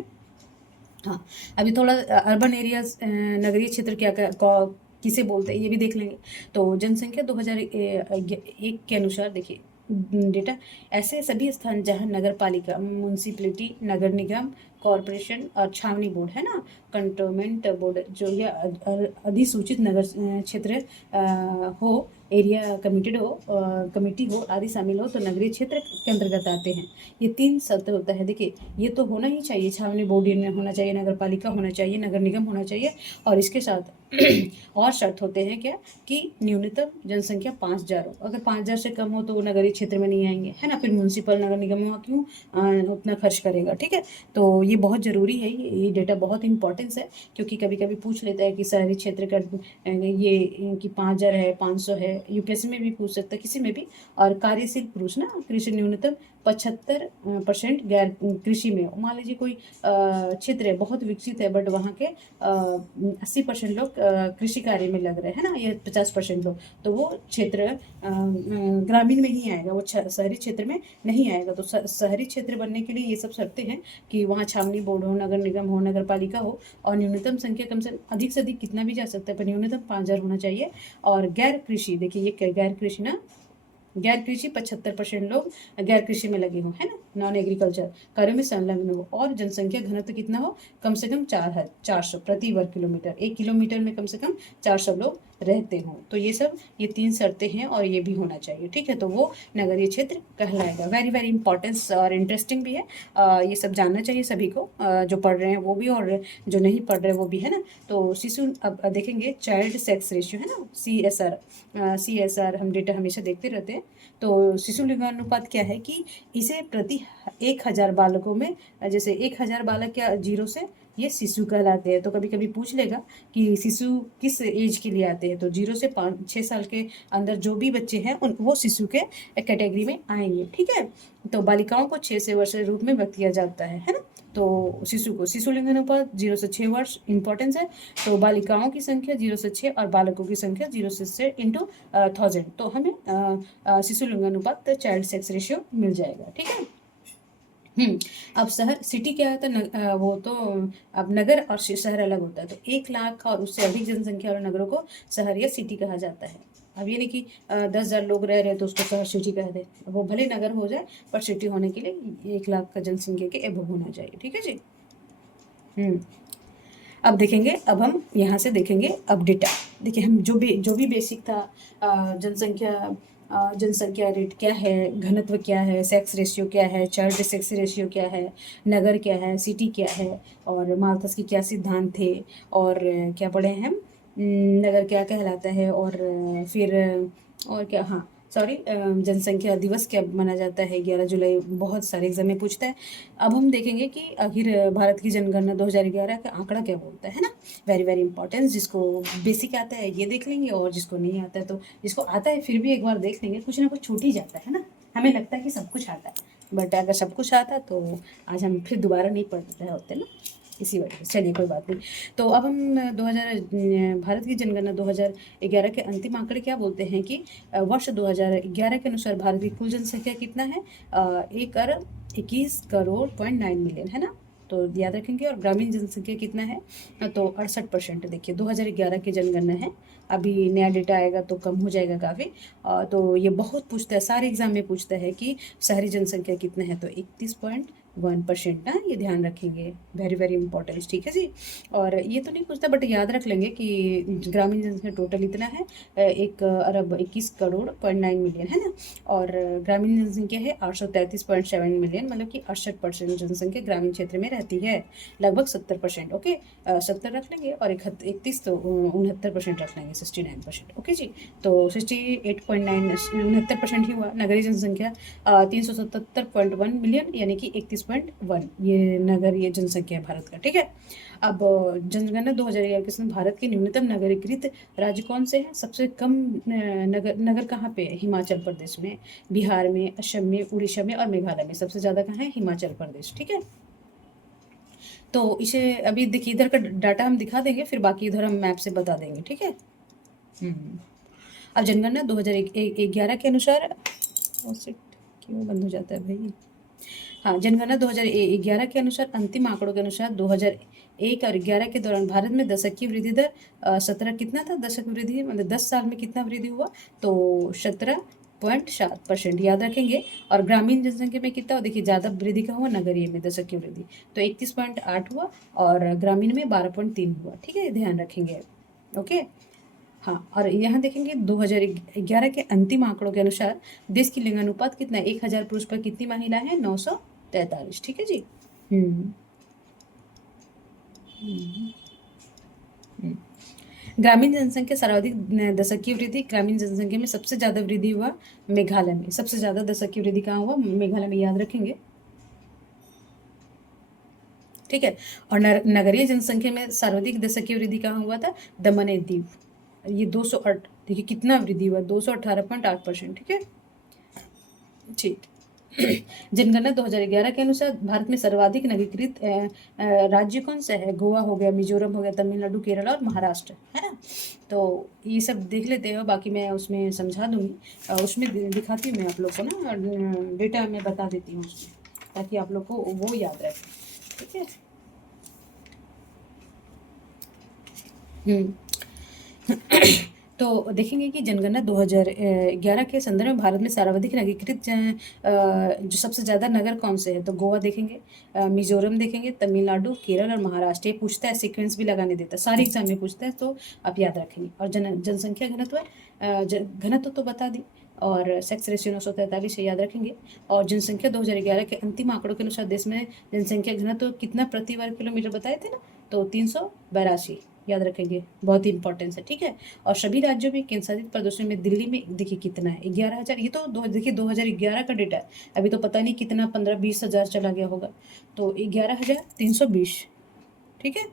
हाँ, अभी थोड़ा अर्बन एरियाज, नगरीय क्षेत्र क्या किसे बोलते हैं ये भी देख लेंगे। तो जनसंख्या 2001 के अनुसार देखिए डेटा ऐसे सभी स्थान जहाँ नगर पालिका, म्यूनसिपलिटी, नगर निगम, कॉरपोरेशन और छावनी बोर्ड है ना, कंटोनमेंट बोर्ड जो ये अधिसूचित नगर क्षेत्र हो, एरिया कमिटेड हो, कमेटी हो आदि शामिल हो तो नगरीय क्षेत्र के अंतर्गत आते हैं। ये 3 शर्त होता है। देखिए ये तो होना ही चाहिए, छावनी बोर्ड होना चाहिए, नगर पालिका होना चाहिए, नगर निगम होना चाहिए, और इसके साथ और शर्त होते हैं क्या कि न्यूनतम जनसंख्या 5,000 हो। अगर 5,000 से कम हो तो वो नगरीय क्षेत्र में नहीं आएंगे, है ना। फिर म्यूनसिपल नगर निगम वहाँ क्यों उतना खर्च करेगा, ठीक है। तो ये बहुत ज़रूरी है, ये डेटा बहुत इंपॉर्टेंस है, क्योंकि कभी कभी पूछ लेता है कि शहरी क्षेत्र का ये कि 5,000 है, 500 है, यूपीएससी में भी पूछ सकता है, किसी में भी। और कार्यशील पुरुष ना, कृषि न्यूनतम 75% गैर कृषि में हो। मान लीजिए कोई क्षेत्र है बहुत विकसित है, बट वहाँ के 80% लोग कृषि कार्य में लग रहे हैं ना, ये 50% लोग, तो वो क्षेत्र ग्रामीण में ही आएगा, वो शहरी क्षेत्र में नहीं आएगा। तो शहरी क्षेत्र बनने के लिए ये सब शर्तें हैं कि वहाँ छावनी बोर्ड हो, नगर निगम हो, नगर पालिका हो, और न्यूनतम संख्या कम से अधिक कितना भी जा सकता है, पर न्यूनतम 5,000 होना चाहिए। और गैर कृषि, देखिए ये गैर कृषि ना, गैर कृषि 75% लोग गैर कृषि में लगे हों, है ना, नॉन एग्रीकल्चर कार्यों में संलग्न हो, और जनसंख्या घनत्व कितना हो, कम से कम 400 प्रति वर्ग किलोमीटर, 1 किलोमीटर में कम से कम 400 लोग रहते हों। तो ये 3 शर्तें हैं और ये भी होना चाहिए, ठीक है। तो वो नगरीय क्षेत्र कहलाएगा। वेरी वेरी इंपॉर्टेंस और इंटरेस्टिंग भी है, ये सब जानना चाहिए सभी को, जो पढ़ रहे हैं वो भी और जो नहीं पढ़ रहे वो भी, है ना। तो शिशु, अब देखेंगे चाइल्ड सेक्स रेशियो, है ना, CSR हम डेटा हमेशा देखते रहते हैं। तो शिशु लिंगानुपात क्या है कि इसे प्रति 1,000 बालकों में, जैसे 1,000 बालक क्या 0 से, ये शिशु कहलाते हैं। तो कभी कभी पूछ लेगा कि शिशु किस एज के लिए आते हैं, तो 0 से 6 साल के अंदर जो भी बच्चे हैं उन वो शिशु के कैटेगरी में आएंगे, ठीक है। तो बालिकाओं को 6 से वर्ष के रूप में व्यक्त किया जाता है ना। तो शिशु लिंग अनुपात 0 से 6 वर्ष इंपॉर्टेंस है। तो बालिकाओं की संख्या 0 से 6 और बालकों की संख्या 0 से 6 इंटू 1000, तो हमें शिशु लिंग अनुपात चाइल्ड सेक्स रेशियो मिल जाएगा, ठीक है। अब शहर सिटी क्या होता है, वो तो अब नगर और शहर अलग होता है। तो 1 लाख और उससे अधिक जनसंख्या वाले नगरों को शहर या सिटी कहा जाता है। अब ये नहीं कि 10,000 लोग रह रहे हैं तो उसको शहर सिटी कह दे, वो भले नगर हो जाए पर सिटी होने के लिए 1 लाख का जनसंख्या के एबव होना चाहिए, ठीक है जी। अब देखेंगे, अब हम यहाँ से देखेंगे अब डेटा। देखिए हम जो भी बेसिक था, जनसंख्या रेट क्या है, घनत्व क्या है, सेक्स रेशियो क्या है, चाइल्ड सेक्स रेशियो क्या है, नगर क्या है, सिटी क्या है, और माल्थस के क्या सिद्धांत थे, और क्या पढ़े हैं हम, नगर क्या कहलाता है, और फिर और क्या, हाँ सॉरी, जनसंख्या दिवस क्या माना जाता है 11 जुलाई, बहुत सारे एग्जाम में पूछता है। अब हम देखेंगे कि आखिर भारत की जनगणना 2011 का आंकड़ा क्या बोलता है ना। वेरी वेरी इंपॉर्टेंट, जिसको बेसिक आता है ये देख लेंगे, और जिसको नहीं आता है तो जिसको आता है फिर भी एक बार देख लेंगे, कुछ ना कुछ छूट ही जाता है ना। हमें लगता है कि सब कुछ आता है, बट अगर सब कुछ आता तो आज हम फिर दोबारा नहीं पढ़ रहे होते ना, इसी वजह से। चलिए कोई बात नहीं। तो अब हम 2000 भारत की जनगणना 2011 के अंतिम आंकड़े क्या बोलते हैं कि वर्ष 2011 के अनुसार भारत की कुल जनसंख्या कितना है, 1,21 करोड़.9 मिलियन, है ना। तो याद रखेंगे। और ग्रामीण जनसंख्या कितना है, तो 68%। देखिए 2011 की जनगणना है, अभी नया डेटा आएगा तो कम हो जाएगा काफ़ी। तो ये बहुत पूछता है, सारे एग्जाम में पूछता है कि शहरी जनसंख्या कितना है, तो 31.1% ना, ये ध्यान रखेंगे। वेरी वेरी इंपॉर्टेंट, ठीक है जी। और ये तो नहीं पूछता बट याद रख लेंगे कि ग्रामीण जनसंख्या टोटल इतना है 1,21 करोड़.9 मिलियन, है ना। और ग्रामीण जनसंख्या है 833.7 मिलियन, मतलब कि 68% जनसंख्या ग्रामीण क्षेत्र में रहती है, लगभग 70%। ओके, 70 रख लेंगे और 31 तो 69% रख लेंगे, 69%। ओके जी। तो 68.9 69% ही हुआ। नगरीय जनसंख्या 377.1 मिलियन, यानी कि 31.1, ये नगरीय जनसंख्या है भारत का, ठीक है। अब जनगणना 2011 के समय भारत के न्यूनतम नगरीकृत राज्य कौन से हैं, सबसे कम नगर कहाँ पे है, हिमाचल प्रदेश में, बिहार में, असम में, उड़ीसा में और मेघालय में। सबसे ज़्यादा कहाँ है, हिमाचल प्रदेश, ठीक है। तो इसे अभी देखिए इधर का डाटा हम दिखा देंगे, फिर बाकी इधर हम मैप से बता देंगे, ठीक है। अब जनगणना 2011 के अनुसार, क्यों बंद हो जाता है भाई, हाँ, जनगणना 2011 के अनुसार अंतिम आंकड़ों के अनुसार 2001 और 11 के दौरान भारत में दशक की वृद्धि दर 17 कितना था, दशक वृद्धि मतलब 10 साल में कितना वृद्धि हुआ, तो 12.7% याद रखेंगे। और ग्रामीण जनसंख्या में कितना, देखिए ज़्यादा वृद्धि का हुआ नगरीय में दशक वृद्धि, तो 31.8 हुआ और ग्रामीण में 12.3 हुआ। ठीक है, ध्यान रखेंगे। ओके, हाँ, और यहाँ देखेंगे 2011 के अंतिम आंकड़ों के अनुसार देश की लिंगानुपात कितना है, 1000 पुरुष पर कितनी महिला है, 943। ठीक है जी। हम्म हम्म, हम्म। ग्रामीण जनसंख्या सर्वाधिक दशकीय वृद्धि, ग्रामीण जनसंख्या में सबसे ज्यादा वृद्धि हुआ मेघालय में, सबसे ज्यादा दशकीय वृद्धि कहाँ हुआ, मेघालय में, याद रखेंगे। ठीक है, और नगरीय जनसंख्या में सर्वाधिक दशकीय वृद्धि कहाँ हुआ था, दमन एंड दीव, ये 208, देखिए कितना वृद्धि हुआ, 218.8%। ठीक है, ठीक। जनगणना 2011 के अनुसार भारत में सर्वाधिक नवीकृत राज्य कौन सा है, गोवा हो गया, मिजोरम हो गया, तमिलनाडु, केरल और महाराष्ट्र, है ना। तो ये सब देख लेते हो, बाकी मैं उसमें समझा दूंगी, उसमें दिखाती हूँ मैं आप लोग को ना, डेटा मैं बता देती हूँ उसमें, ताकि आप लोग को वो याद रहे। ठीक है। हम्म तो देखेंगे कि जनगणना 2011 के संदर्भ में भारत में सर्वाधिक नवीकृत जो सबसे ज़्यादा नगर कौन से हैं, तो गोवा देखेंगे, मिजोरम देखेंगे, तमिलनाडु, केरल और महाराष्ट्र। ये पूछता है, सीक्वेंस भी लगाने देता है, सारे एग्जाम में पूछता है, तो आप याद रखेंगे। और जनसंख्या घनत्व, घनत्व तो बता दी, और सेक्स रेशियो 943 है, याद रखेंगे। और जनसंख्या 2011 के अंतिम आंकड़ों के अनुसार देश में जनसंख्या घनत्व कितना प्रति वर्ग किलोमीटर बताए थे ना, तो 382, याद रखेंगे, बहुत ही इंपॉर्टेंस है। ठीक है, और सभी राज्यों में, केंद्र शासित प्रदेशों में, दिल्ली में देखिए कितना है, 11,000। ये तो देखिए 2011 का डेटा है, अभी तो पता नहीं कितना 15-20 हज़ार चला गया होगा, तो 11,320। ठीक है,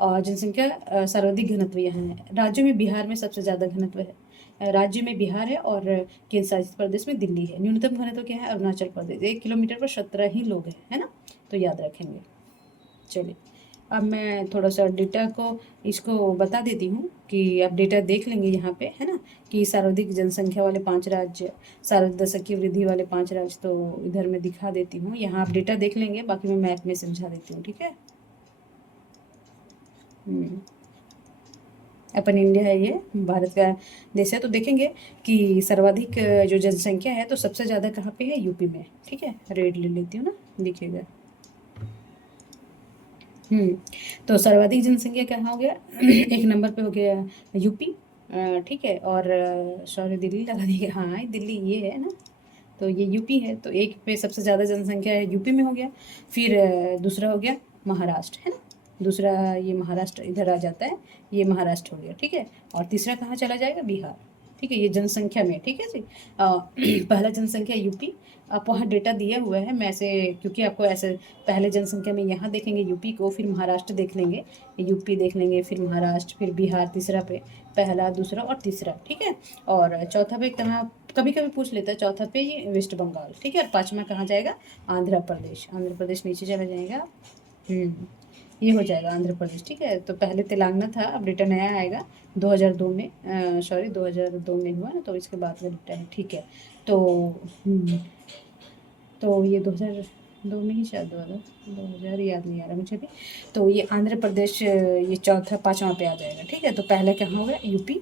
और जनसंख्या सर्वाधिक घनत्व यहाँ है, राज्यों में बिहार में सबसे ज़्यादा घनत्व है, राज्य में बिहार है, और केंद्र शासित प्रदेश में दिल्ली है। न्यूनतम घनत्व क्या है, अरुणाचल प्रदेश, 1 किलोमीटर पर 17 ही लोग हैं, है ना, तो याद रखेंगे। चलिए, अब मैं थोड़ा सा डेटा को इसको बता देती हूँ कि आप डेटा देख लेंगे यहाँ पे, है ना, कि सर्वाधिक जनसंख्या वाले 5 राज्य, सर्वाधिक दशकीय वृद्धि वाले 5 राज्य, तो इधर मैं दिखा देती हूँ, यहाँ आप डेटा देख लेंगे, बाकी मैं मैप में समझा देती हूँ। ठीक है। अपन इंडिया है, ये भारत का देश है, तो देखेंगे कि सर्वाधिक जो जनसंख्या है, तो सबसे ज़्यादा कहाँ पे है, यूपी में। ठीक है, रेड ले लेती हूँ ना, दिखेगा। हम्म तो सर्वाधिक जनसंख्या कहाँ हो गया, एक नंबर पे हो गया यूपी। ठीक है, और सॉरी, दिल्ली लगा दी, हाँ दिल्ली ये है ना, तो ये यूपी है, तो एक पे सबसे ज़्यादा जनसंख्या है, यूपी में हो गया। फिर दूसरा हो गया महाराष्ट्र, है ना, दूसरा ये महाराष्ट्र इधर आ जाता है, ये महाराष्ट्र हो गया। ठीक है, और तीसरा कहाँ चला जाएगा, बिहार। ठीक है, ये जनसंख्या में। ठीक है जी, पहला जनसंख्या यूपी, आप वहाँ डेटा दिया हुआ है, मैं ऐसे, क्योंकि आपको ऐसे पहले जनसंख्या में यहाँ देखेंगे यूपी को, फिर महाराष्ट्र देख लेंगे, यूपी देख लेंगे, फिर महाराष्ट्र, फिर बिहार, तीसरा पे पहला, दूसरा और तीसरा। ठीक है, और चौथा पे कहाँ, कभी कभी पूछ लेता है, चौथा पे ये वेस्ट बंगाल। ठीक है, और पाँचवा कहाँ जाएगा, आंध्र प्रदेश, आंध्र प्रदेश नीचे चला जाएगा। ये हो जाएगा आंध्र प्रदेश। ठीक है, तो पहले तेलंगाना था, अब डेटा नया आएगा 2002 में, सॉरी 2002 में हुआ ना, तो इसके बाद का डेटा है। ठीक है, तो तो ये 2002 में ही शायद, 2000 याद नहीं आ रहा मुझे भी। तो ये आंध्र प्रदेश ये चौथा पाँचवा पे आ जाएगा। ठीक है, तो पहला कहाँ हो गया, यूपी,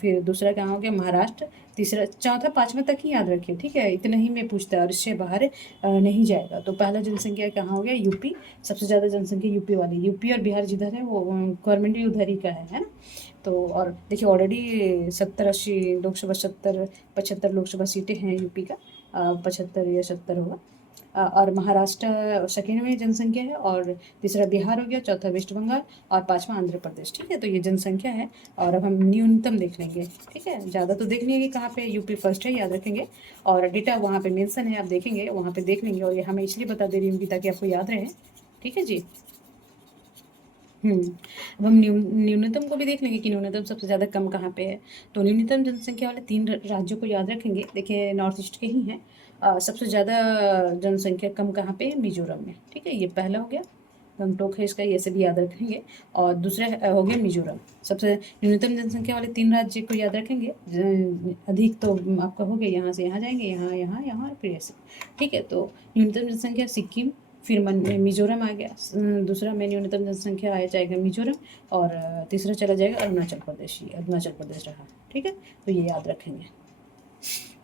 फिर दूसरा कहाँ हो गया, महाराष्ट्र, तीसरा, चौथा पाँचवा तक ही याद रखिए। ठीक है, इतना ही मैं पूछता है, और इससे बाहर नहीं जाएगा। तो पहला जनसंख्या कहाँ हो गया, यूपी, सबसे ज़्यादा जनसंख्या यूपी वाली, यूपी और बिहार जिधर है वो गवर्नमेंट भी उधर ही का है ना। तो और देखिए ऑलरेडी 70-80 लोकसभा, 70-75 लोकसभा सीटें हैं यूपी का, 75 या 70 होगा। और महाराष्ट्र सेकेंड में जनसंख्या है, और तीसरा बिहार हो गया, चौथा वेस्ट बंगाल, और पांचवा आंध्र प्रदेश। ठीक है, तो ये जनसंख्या है, और अब हम न्यूनतम देख लेंगे। ठीक है, ज़्यादा तो देख लेंगे कहाँ पे, यूपी फर्स्ट है, याद रखेंगे, और डेटा वहाँ पे मेंशन है, आप देखेंगे वहाँ पे देख लेंगे, और ये हमें इसलिए बता दे रही हूँ कि ताकि आपको याद रहे। ठीक है जी। अब हम न्यूनतम को भी देख लेंगे कि न्यूनतम सबसे ज़्यादा कम कहाँ पे है। तो न्यूनतम जनसंख्या वाले 3 राज्यों को याद रखेंगे, देखिए नॉर्थ ईस्ट के ही हैं। सबसे ज़्यादा जनसंख्या कम कहाँ पे है, मिजोरम में। ठीक है, ये पहला हो गया, गंगटोक है इसका, ये से भी याद रखेंगे। और दूसरा हो गया मिजोरम। सबसे न्यूनतम जनसंख्या वाले 3 राज्य को याद रखेंगे, अधिक तो आपका हो गया, यहाँ से यहाँ जाएंगे, यहाँ यहाँ यहाँ, फिर ऐसे। ठीक है, तो न्यूनतम जनसंख्या सिक्किम, फिर मिजोरम आ गया, दूसरा में न्यूनतम जनसंख्या आ जाएगा मिजोरम, और तीसरा चला जाएगा अरुणाचल प्रदेश, ही अरुणाचल प्रदेश रहा। ठीक है, तो ये याद रखेंगे।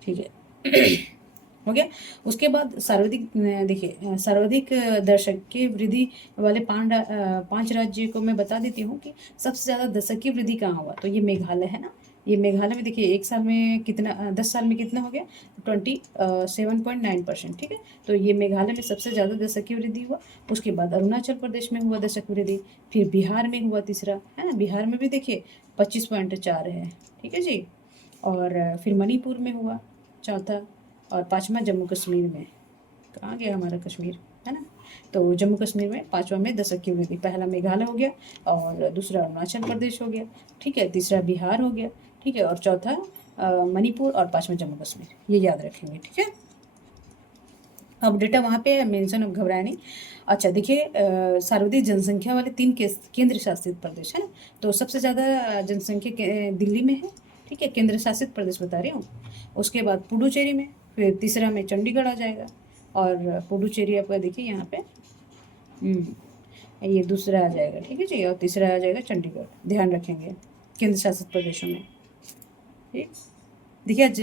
ठीक है। हो गया। उसके बाद सर्वाधिक देखिए सर्वाधिक दशक की वृद्धि वाले 5 राज्य को मैं बता देती हूँ कि सबसे ज़्यादा दशक की वृद्धि कहाँ हुआ। तो ये मेघालय है ना, ये मेघालय में देखिए एक साल में कितना 10 साल में कितना हो गया 27.9%। ठीक है, तो ये मेघालय में सबसे ज़्यादा दशक की वृद्धि हुआ। उसके बाद अरुणाचल प्रदेश में हुआ दशक वृद्धि, फिर बिहार में हुआ तीसरा, है ना, बिहार में भी देखिए 25.4 है। ठीक है जी, और फिर मणिपुर में हुआ चौथा, और पाँचवा जम्मू कश्मीर में। कहाँ गया हमारा कश्मीर, है ना, तो जम्मू कश्मीर में पाँचवा में दशक की वृद्धि। पहला मेघालय हो गया, और दूसरा अरुणाचल प्रदेश हो गया, ठीक है, तीसरा बिहार हो गया, ठीक है, और चौथा मणिपुर, और पाँचवा जम्मू कश्मीर। ये याद रखेंगे, ठीक है। अब डेटा वहाँ पे मेंशन, अब घबराए नहीं। अच्छा देखिए सर्वाधिक जनसंख्या वाले 3 केंद्र शासित प्रदेश है ना, तो सबसे ज़्यादा जनसंख्या दिल्ली में है, ठीक है, केंद्र शासित प्रदेश बता रही हूँ। उसके बाद पुडुचेरी में, फिर तीसरा में चंडीगढ़ आ जाएगा, और पुडुचेरी आपका देखिए यहाँ पे ये दूसरा आ जाएगा, ठीक है जी, और तीसरा आ जाएगा चंडीगढ़। ध्यान रखेंगे केंद्र शासित प्रदेशों में, ठीक। देखिए आज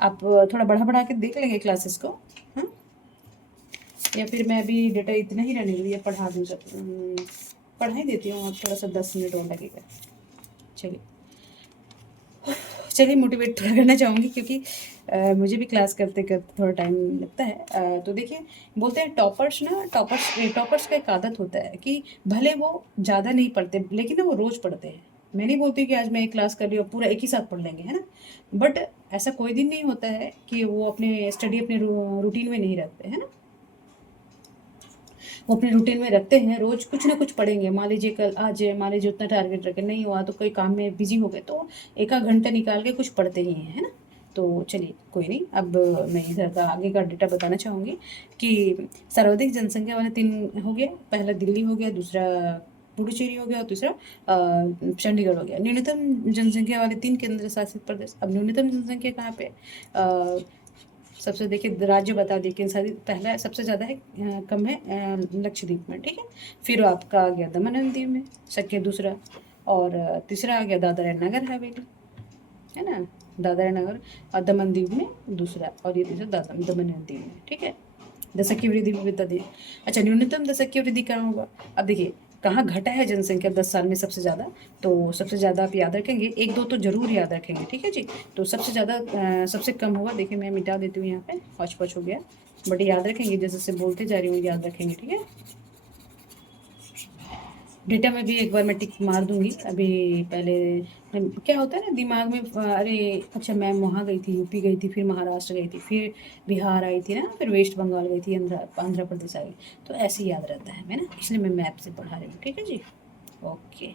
आप थोड़ा बढ़ा के देख लेंगे क्लासेस को, हाँ, या फिर मैं अभी डेटा इतना ही रहने के लिए पढ़ा दूँ, सब पढ़ा ही देती हूँ, और थोड़ा सा 10 मिनट और लगेगा। चलिए मोटिवेट थोड़ा करना चाहूँगी, क्योंकि मुझे भी क्लास करते करते थोड़ा टाइम लगता है। तो देखिए बोलते हैं टॉपर्स का एक आदत होता है कि भले वो ज़्यादा नहीं पढ़ते, लेकिन ना वो रोज़ पढ़ते हैं। मैं नहीं बोलती कि आज मैं एक क्लास कर रही हूँ पूरा एक ही साथ पढ़ लेंगे, है ना, बट ऐसा कोई दिन नहीं होता है कि वो अपने स्टडी अपने रूटीन में नहीं रखते, है ना, वो अपने रूटीन में रखते हैं, रोज कुछ ना कुछ पढ़ेंगे। मान लीजिए कल आज मान लीजिए उतना टारगेट रखे, नहीं हुआ तो कोई काम में बिजी हो गए, तो एक आध घंटा निकाल के कुछ पढ़ते ही हैं, है ना। तो चलिए कोई नहीं, अब मैं इधर का आगे का डेटा बताना चाहूँगी कि सर्वाधिक जनसंख्या वाले 3 हो गया, पहला दिल्ली हो गया, दूसरा पुडुचेरी हो गया, और तीसरा चंडीगढ़ हो गया। न्यूनतम जनसंख्या वाले 3 केंद्र शासित प्रदेश। अब न्यूनतम जनसंख्या कहाँ पे, सबसे देखिए राज्य बता दिए कि सारी पहला सबसे ज़्यादा है कम है लक्षद्वीप में, ठीक है, फिर आपका आ गया दमन एंड दीव में सेकेंड दूसरा, और तीसरा आ गया दादरा एंड नगर हवेली, है ना, दादरा एंड नगर, और दमन दीव में दूसरा, और ये तीसरा दमन एंड दीव में, ठीक है। दशक की वृद्धि भी बता दिए। अच्छा न्यूनतम दशक की वृद्धि कहाँ होगा, अब देखिए कहाँ घटा है जनसंख्या 10 साल में सबसे ज़्यादा, तो सबसे ज़्यादा आप याद रखेंगे, एक दो तो जरूर याद रखेंगे, ठीक है जी। तो सबसे ज़्यादा सबसे कम होगा, देखिए मैं मिटा देती हूँ यहाँ पे, हौच-पौच हो गया, बट याद रखेंगे, जैसे से बोलते जा रही हूँ याद रखेंगे, ठीक है। डेटा में भी एक बार मैं टिक मार दूंगी। अभी पहले क्या होता है ना दिमाग में, अरे अच्छा मैम वहाँ गई थी, यूपी गई थी, फिर महाराष्ट्र गई थी, फिर बिहार आई थी ना, फिर वेस्ट बंगाल गई थी, आंध्र प्रदेश आ गई, तो ऐसे ही याद रहता है मैं ना, इसलिए मैं मैप से पढ़ा रही हूँ, ठीक है जी। ओके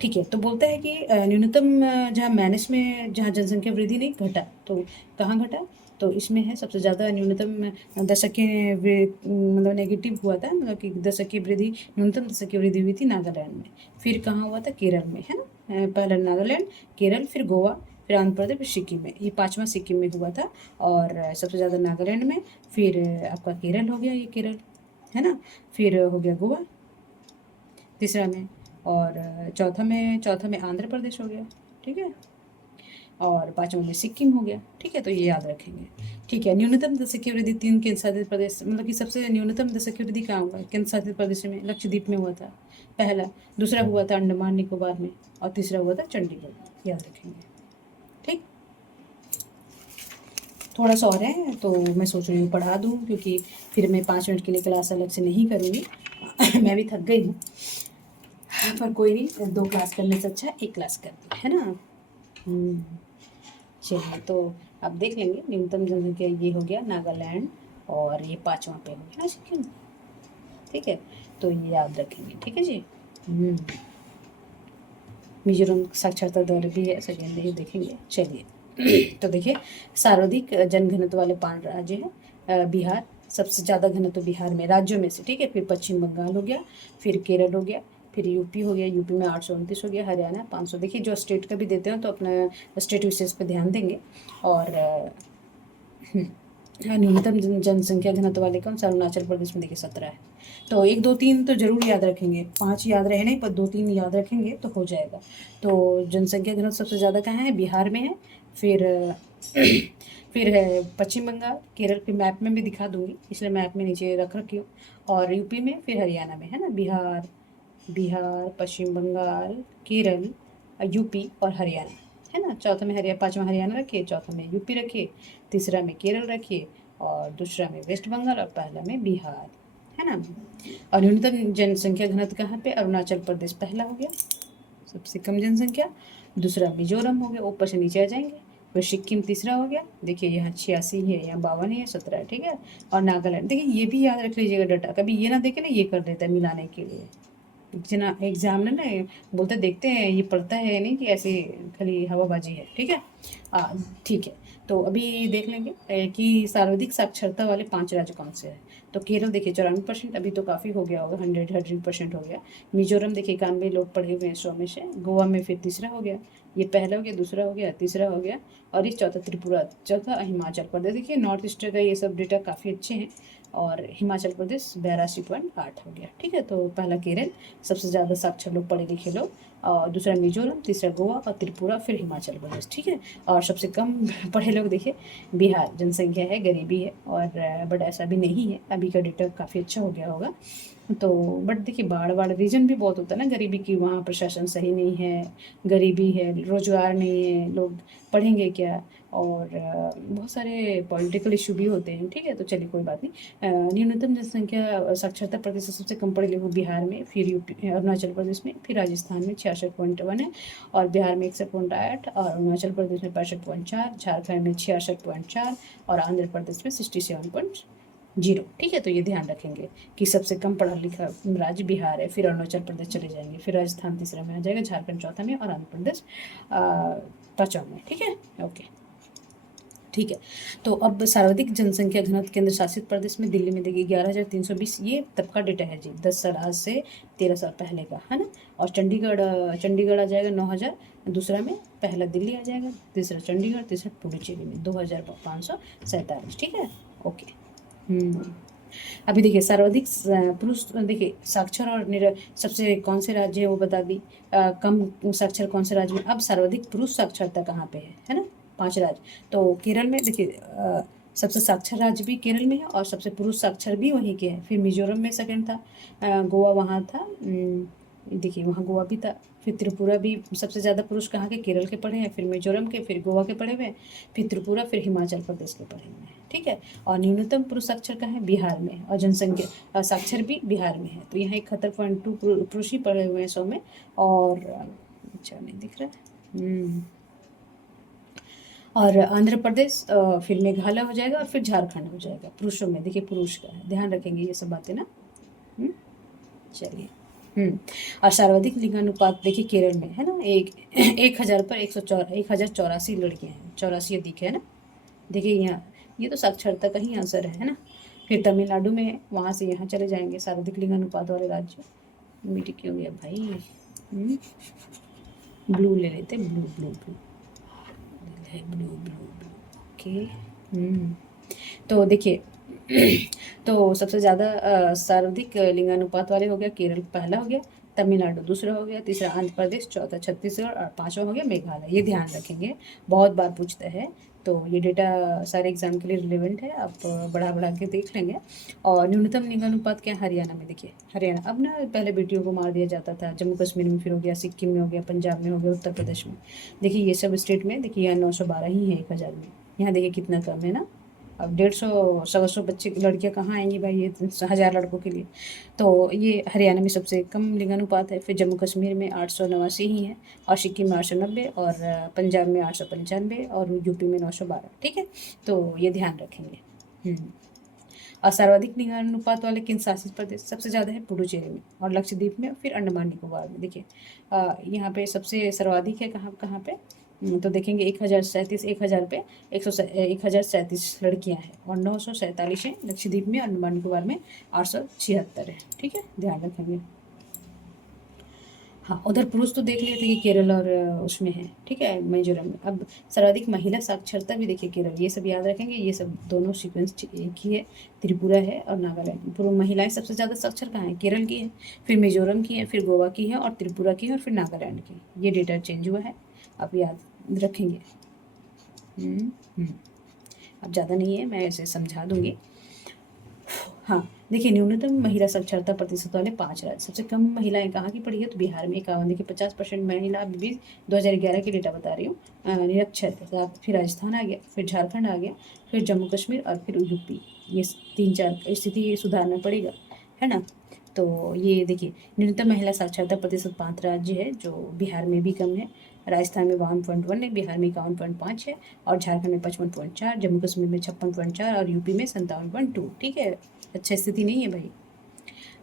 ठीक है, तो बोलता है कि न्यूनतम जहाँ मैनेज में जहाँ जनसंख्या वृद्धि नहीं घटा, तो कहाँ घटा, तो इसमें है सबसे ज़्यादा न्यूनतम दशक की मतलब नेगेटिव हुआ था, मतलब कि दशक की वृद्धि, न्यूनतम दशक की वृद्धि हुई थी नागालैंड में, फिर कहाँ हुआ था केरल में, है ना, पहला नागालैंड, केरल, फिर गोवा, फिर आंध्र प्रदेश, फिर सिक्किम में, ये पाँचवा सिक्किम में हुआ था, और सबसे ज़्यादा नागालैंड में, फिर आपका केरल हो गया, ये केरल, है ना, फिर हो गया गोवा तीसरा में, और चौथा में आंध्र प्रदेश हो गया, ठीक है, और पाँचवा में सिक्किम हो गया, ठीक है, तो ये याद रखेंगे, ठीक है। न्यूनतम दशक की वृद्धि 3 केंद्र शासित प्रदेश, मतलब कि सबसे न्यूनतम दशक की वृद्धि कहाँ हुआ, केंद्र शासित प्रदेश में लक्षद्वीप में हुआ था पहला, दूसरा हुआ था अंडमान निकोबार में, और तीसरा हुआ था चंडीगढ़, याद रखेंगे, ठीक। थोड़ा सा और है तो मैं सोच रही हूँ पढ़ा दूँ, क्योंकि फिर मैं 5 मिनट के लिए क्लास अलग से नहीं करूँगी मैं भी थक गई हूँ, पर कोई नहीं, 2 क्लास करने से अच्छा 1 क्लास कर दी, है ना। चलिए तो आप देख लेंगे न्यूनतम जनसंख्या ये हो गया नागालैंड, और ये पाँचवा पे हो गया ना सिक्किम, ठीक है, तो ये याद रखेंगे, ठीक है जी। मिजोरम साक्षरता दर भी है, सेकेंड ये देखेंगे, चलिए तो देखिए सर्वाधिक जनघनत्व वाले 5 राज्य हैं, बिहार सबसे ज़्यादा घनत्व बिहार में राज्यों में से, ठीक है, फिर पश्चिम बंगाल हो गया, फिर केरल हो गया, फिर यूपी हो गया, यूपी में 829 हो गया, हरियाणा 500, देखिए जो स्टेट का भी देते हैं तो अपना स्टेट विशेष पे ध्यान देंगे, और न्यूनतम जनसंख्या घनत्व वाले कौन सा, अरुणाचल प्रदेश में देखिए 17 है, तो 1 2 3 तो जरूर याद रखेंगे, 5 याद रहे नहीं पर 2 3 याद रखेंगे तो हो जाएगा। तो जनसंख्या घनत्व सबसे ज़्यादा कहाँ है, बिहार में है, फिर फिर है पश्चिम बंगाल, केरल के मैप में भी दिखा दूंगी, इसलिए मैप में नीचे रख रखी हूँ। और यूपी में, फिर हरियाणा में, है ना, बिहार, पश्चिम बंगाल, केरल, यूपी और हरियाणा, है ना। चौथा में पाँचवा हरियाणा रखिए, चौथा में यूपी रखिए, तीसरा में केरल रखिए, और दूसरा में वेस्ट बंगाल, और पहला में बिहार, है ना। और न्यूनतम जनसंख्या घनत्व कहाँ पे? अरुणाचल प्रदेश पहला हो गया, सबसे कम जनसंख्या। दूसरा मिजोरम हो गया, ऊपर से नीचे आ जाएंगे। फिर सिक्किम तीसरा हो गया, देखिए यहाँ 86 है, यहाँ 52 है, 17 है, ठीक है। और नागालैंड, देखिए ये भी याद रख लीजिएगा डाटा, कभी ये ना देखे ना ये कर देता है मिलाने के लिए। जना एग्जाम में ना बोलते देखते हैं ये पढ़ता है नहीं कि ऐसे खाली हवाबाजी है, ठीक है। ठीक है। तो अभी देख लेंगे कि सर्वाधिक साक्षरता वाले 5 राज्य कौन से हैं। तो केरल देखिए 94%, अभी तो काफ़ी हो गया होगा, 100% हो गया। मिजोरम देखिए 91 लोग पढ़े हुए हैं 100 में से। गोवा में फिर तीसरा हो गया, ये पहला हो गया, दूसरा हो गया, तीसरा हो गया, और ये चौथा त्रिपुरा, चौथा हिमाचल प्रदेश। देखिए नॉर्थ ईस्ट का ये सब डेटा काफ़ी अच्छे हैं। और हिमाचल प्रदेश 82.8 हो गया, ठीक है। तो पहला केरल, सबसे ज़्यादा साक्षर लोग, पढ़े लिखे लोग, और दूसरा मिजोरम, तीसरा गोवा, और त्रिपुरा, फिर हिमाचल प्रदेश, ठीक है। और सबसे कम पढ़े लोग देखिए बिहार, जनसंख्या है, गरीबी है, और बट ऐसा भी नहीं है, अभी का डेटा काफ़ी अच्छा हो गया होगा। तो बट देखिए बाढ़ वाढ़ रीजन भी बहुत होता है ना गरीबी की, वहाँ प्रशासन सही नहीं है, गरीबी है, रोजगार नहीं है, लोग पढ़ेंगे क्या, और बहुत सारे पॉलिटिकल इशू भी होते हैं, ठीक है। तो चलिए कोई बात नहीं। न्यूनतम जनसंख्या साक्षरता प्रतिशत सबसे कम पढ़े लिखे बिहार में, फिर यूपी, अरुणाचल प्रदेश में, फिर राजस्थान में 66.1 है, और बिहार में 61.8, और अरुणाचल प्रदेश में 65.4, झारखंड में 66.4, और आंध्र प्रदेश में 67.0, ठीक है। तो ये ध्यान रखेंगे कि सबसे कम पढ़ा लिखा राज्य बिहार है, फिर अरुणाचल प्रदेश चले जाएंगे, फिर राजस्थान तीसरा में आ जाएगा, झारखंड चौथा में, और आंध्र प्रदेश पाँचवा में, ठीक है। ओके, ठीक है। तो अब सर्वाधिक जनसंख्या घनत्व केंद्र शासित प्रदेश में दिल्ली में देखिए 11,320, ये तब का डेटा है जी, 10 साल आज से 13 साल पहले का, है ना। और चंडीगढ़ आ जाएगा 9,000, दूसरा में पहला दिल्ली आ जाएगा, तीसरा चंडीगढ़, तीसरा पुडुचेरी में 2,547, ठीक है। ओके। अभी देखिए सर्वाधिक पुरुष, देखिए साक्षर और सबसे कौन से राज्य है वो बता दी, कम साक्षर कौन से राज्य में। अब सर्वाधिक पुरुष साक्षरता कहाँ पे है ना, 5 राज्य। तो केरल में देखिए सबसे साक्षर राज्य भी केरल में है, और सबसे पुरुष साक्षर भी वहीं के हैं। फिर मिजोरम में सेकंड था, गोवा वहाँ था, देखिए वहाँ गोवा भी था। फिर त्रिपुरा भी, सबसे ज़्यादा पुरुष कहाँ के, केरल के पढ़े हैं, फिर मिजोरम के, फिर गोवा के पढ़े हुए हैं, फिर त्रिपुरा, फिर हिमाचल प्रदेश के पढ़े हुए हैं, ठीक है। और न्यूनतम पुरुष साक्षर कहाँ है, बिहार में, और जनसंख्या साक्षर भी बिहार में है। तो यहाँ 71.2 पुरुष ही पढ़े हुए हैं 100 में, और अच्छा नहीं दिख रहा है, और आंध्र प्रदेश, फिर मेघालय हो जाएगा, और फिर झारखंड हो जाएगा पुरुषों में। देखिए पुरुष का है, ध्यान रखेंगे ये सब बातें ना। चलिए। और सर्वाधिक लिंगानुपात देखिए केरल में है ना, 1,000 पर 1,084 लड़कियां हैं, 84 अधिक है ना। देखिए यहाँ ये तो साक्षरता का ही आंसर है ना। फिर तमिलनाडु में है, वहाँ से यहाँ चले जाएंगे सर्वाधिक लिंगानुपात वाले राज्य। मीठी क्यों गया भाई, ब्लू ले लेते, blue blue blue blue blue blue, okay. तो देखिए तो सबसे ज़्यादा सर्वाधिक लिंगानुपात वाले हो गया केरल, पहला हो गया, तमिलनाडु दूसरा हो गया, तीसरा आंध्र प्रदेश, चौथा छत्तीसगढ़, और पांचवा हो गया मेघालय। ये ध्यान रखेंगे, बहुत बार पूछता है। तो ये डेटा सारे एग्जाम के लिए रिलेवेंट है, आप बढ़ा बढ़ा के देख लेंगे। और न्यूनतम लिंगानुपात क्या, हरियाणा में देखिए, हरियाणा अब ना, पहले बेटियों को मार दिया जाता था, जम्मू कश्मीर में फिर हो गया, सिक्किम में हो गया, पंजाब में हो गया, उत्तर प्रदेश में, देखिए ये सब स्टेट में देखिए यहाँ 912 ही है 1,000 में। यहाँ देखिए कितना कम है ना। अब 150 125 बच्चे लड़कियां कहाँ आएंगी भाई, ये 1,000 लड़कों के लिए। तो ये हरियाणा में सबसे कम लिंगानुपात है। फिर जम्मू कश्मीर में 889 ही है, और सिक्किम में 890, और पंजाब में 895, और यूपी में 912, ठीक है। तो ये ध्यान रखेंगे। और सर्वाधिक लिंगानुपात वाले किन शासित प्रदेश, सबसे ज़्यादा है पुडुचेरी में, और लक्षद्वीप में, फिर अंडमान निकोबार में। देखिए यहाँ पे सबसे सर्वाधिक है कहाँ कहाँ पे, तो देखेंगे 1,037, 1,000 पे 1,037 लड़कियां हैं, और 947 हैं लक्षद्वीप में, अंडमान निकोबार में 876 है, ठीक है, ध्यान रखेंगे। हाँ उधर पुरुष तो देख लिए थे कि केरल और उसमें है, ठीक है, मिजोरम में। अब सर्वाधिक महिला साक्षरता भी देखिए केरल, ये सब याद रखेंगे, ये सब दोनों सीक्वेंस एक ही है, त्रिपुरा है और नागालैंड। पूर्व महिलाएं सबसे ज़्यादा साक्षर कहाँ है, केरल की है, फिर मिजोरम की है, फिर गोवा की है, और त्रिपुरा की है, और फिर नागालैंड की। ये डेटा चेंज हुआ है, आप याद रखेंगे। अब ज़्यादा नहीं है, मैं इसे समझा दूंगी। हाँ, देखिए न्यूनतम महिला साक्षरता प्रतिशत वाले 5 राज्य। सबसे कम महिलाएं कहाँ की पड़ी है, तो बिहार में 51। देखिए 50% महिला अभी भी 2011 के डेटा बता रही हूँ, निरक्षर है। फिर राजस्थान आ गया, फिर झारखंड आ गया, फिर जम्मू कश्मीर और फिर यूपी। ये 3-4 स्थिति सुधारना पड़ेगा, है ना। तो ये देखिए न्यूनतम महिला साक्षरता प्रतिशत 5 राज्य है, जो बिहार में भी कम है। राजस्थान में 52.1 है, बिहार में 51.5 है, और झारखंड में 55.4, जम्मू कश्मीर में 56.4 और यूपी में 57.2। ठीक है, अच्छा स्थिति नहीं है भाई।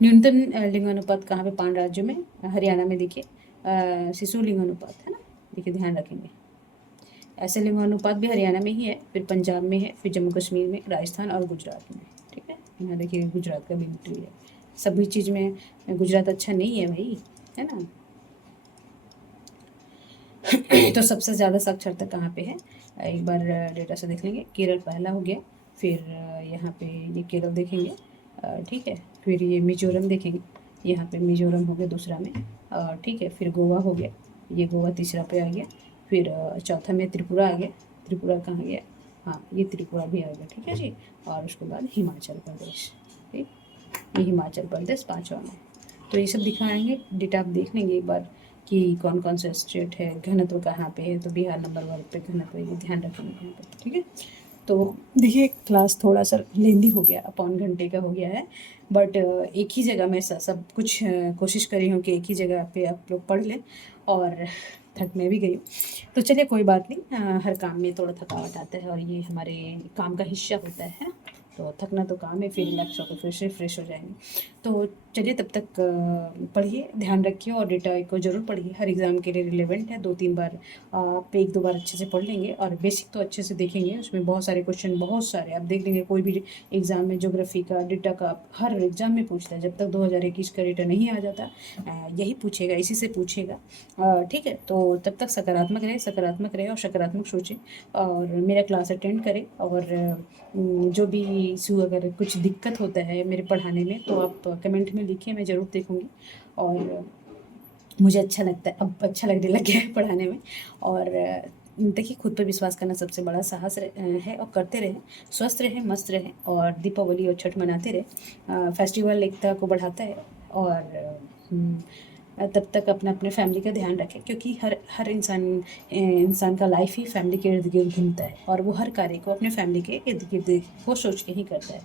न्यूनतम लिंगानुपात कहाँ पे, 5 राज्यों में। हरियाणा में देखिए शिशु लिंगानुपात है ना, देखिए ध्यान रखेंगे। ऐसे लिंगानुपात भी हरियाणा में ही है, फिर पंजाब में है, फिर जम्मू कश्मीर में, राजस्थान और गुजरात में। ठीक है, यहाँ देखिए गुजरात का भी एंट्री है। सभी चीज़ में गुजरात अच्छा नहीं है भाई, है ना। तो सबसे ज़्यादा साक्षरता कहाँ पे है, एक बार डेटा से देख लेंगे। केरल पहला हो गया, फिर यहाँ पे ये केरल देखेंगे, ठीक है। फिर ये मिजोरम देखेंगे, यहाँ पे मिजोरम हो गया दूसरा में, ठीक है। फिर गोवा हो गया, ये गोवा तीसरा पे आ गया। फिर चौथा में त्रिपुरा आ गया। त्रिपुरा कहाँ गया, हाँ ये त्रिपुरा भी आ गया, ठीक है जी। और उसके बाद हिमाचल प्रदेश, ठीक, ये हिमाचल प्रदेश पाँचवा में। तो ये सब दिखाएंगे, डेटा आप देख लेंगे एक बार कि कौन कौन सा स्टेट है, घनत्व कहाँ पे है। तो बिहार नंबर 1 पे घनत्व, ये ध्यान रखेंगे यहाँ पे, ठीक है। तो देखिए क्लास थोड़ा सा लेंदी हो गया, पौन घंटे का हो गया है, बट एक ही जगह में सब कुछ कोशिश करी हूँ कि एक ही जगह पे आप लोग पढ़ लें, और थक मैं भी गई हूँ। तो चलिए कोई बात नहीं, हर काम में थोड़ा थकावट आता है और ये हमारे काम का हिस्सा होता है ना। तो थकना तो काम है, फिर रिलैक्स होकर फिर से फ्रेश हो जाएंगे। तो चलिए तब तक पढ़िए, ध्यान रखिए और डेटा को ज़रूर पढ़िए, हर एग्ज़ाम के लिए रिलेवेंट है। 2-3 बार आप 1-2 बार अच्छे से पढ़ लेंगे और बेसिक तो अच्छे से देखेंगे। उसमें बहुत सारे क्वेश्चन, बहुत सारे आप देख लेंगे। कोई भी एग्ज़ाम में ज्योग्राफी का डेटा का हर एग्ज़ाम में पूछता है, जब तक 2021 का डेटा नहीं आ जाता यही पूछेगा, इसी से पूछेगा, ठीक है। तो तब तक सकारात्मक रहे, सकारात्मक रहे और सकारात्मक सोचें, और मेरा क्लास अटेंड करें। और जो भी इशू, अगर कुछ दिक्कत होता है मेरे पढ़ाने में, तो आप कमेंट में लिखिए, मैं ज़रूर देखूँगी। और मुझे अच्छा लगता है, अब अच्छा लगने लग गया है पढ़ाने में। और देखिए खुद पर विश्वास करना सबसे बड़ा साहस है, और करते रहें, स्वस्थ रहें, मस्त रहें, और दीपावली और छठ मनाते रहें। फेस्टिवल एकता को बढ़ाता है। और तब तक अपना अपने फैमिली का ध्यान रखें, क्योंकि हर हर इंसान का लाइफ ही फैमिली के इर्द गिर्द घूमता है, और वो हर कार्य को अपने फैमिली के इर्द गिर्द को सोच के ही करता है।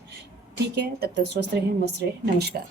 ठीक है, तब तक स्वस्थ रहें, मस्त रहें, नमस्कार।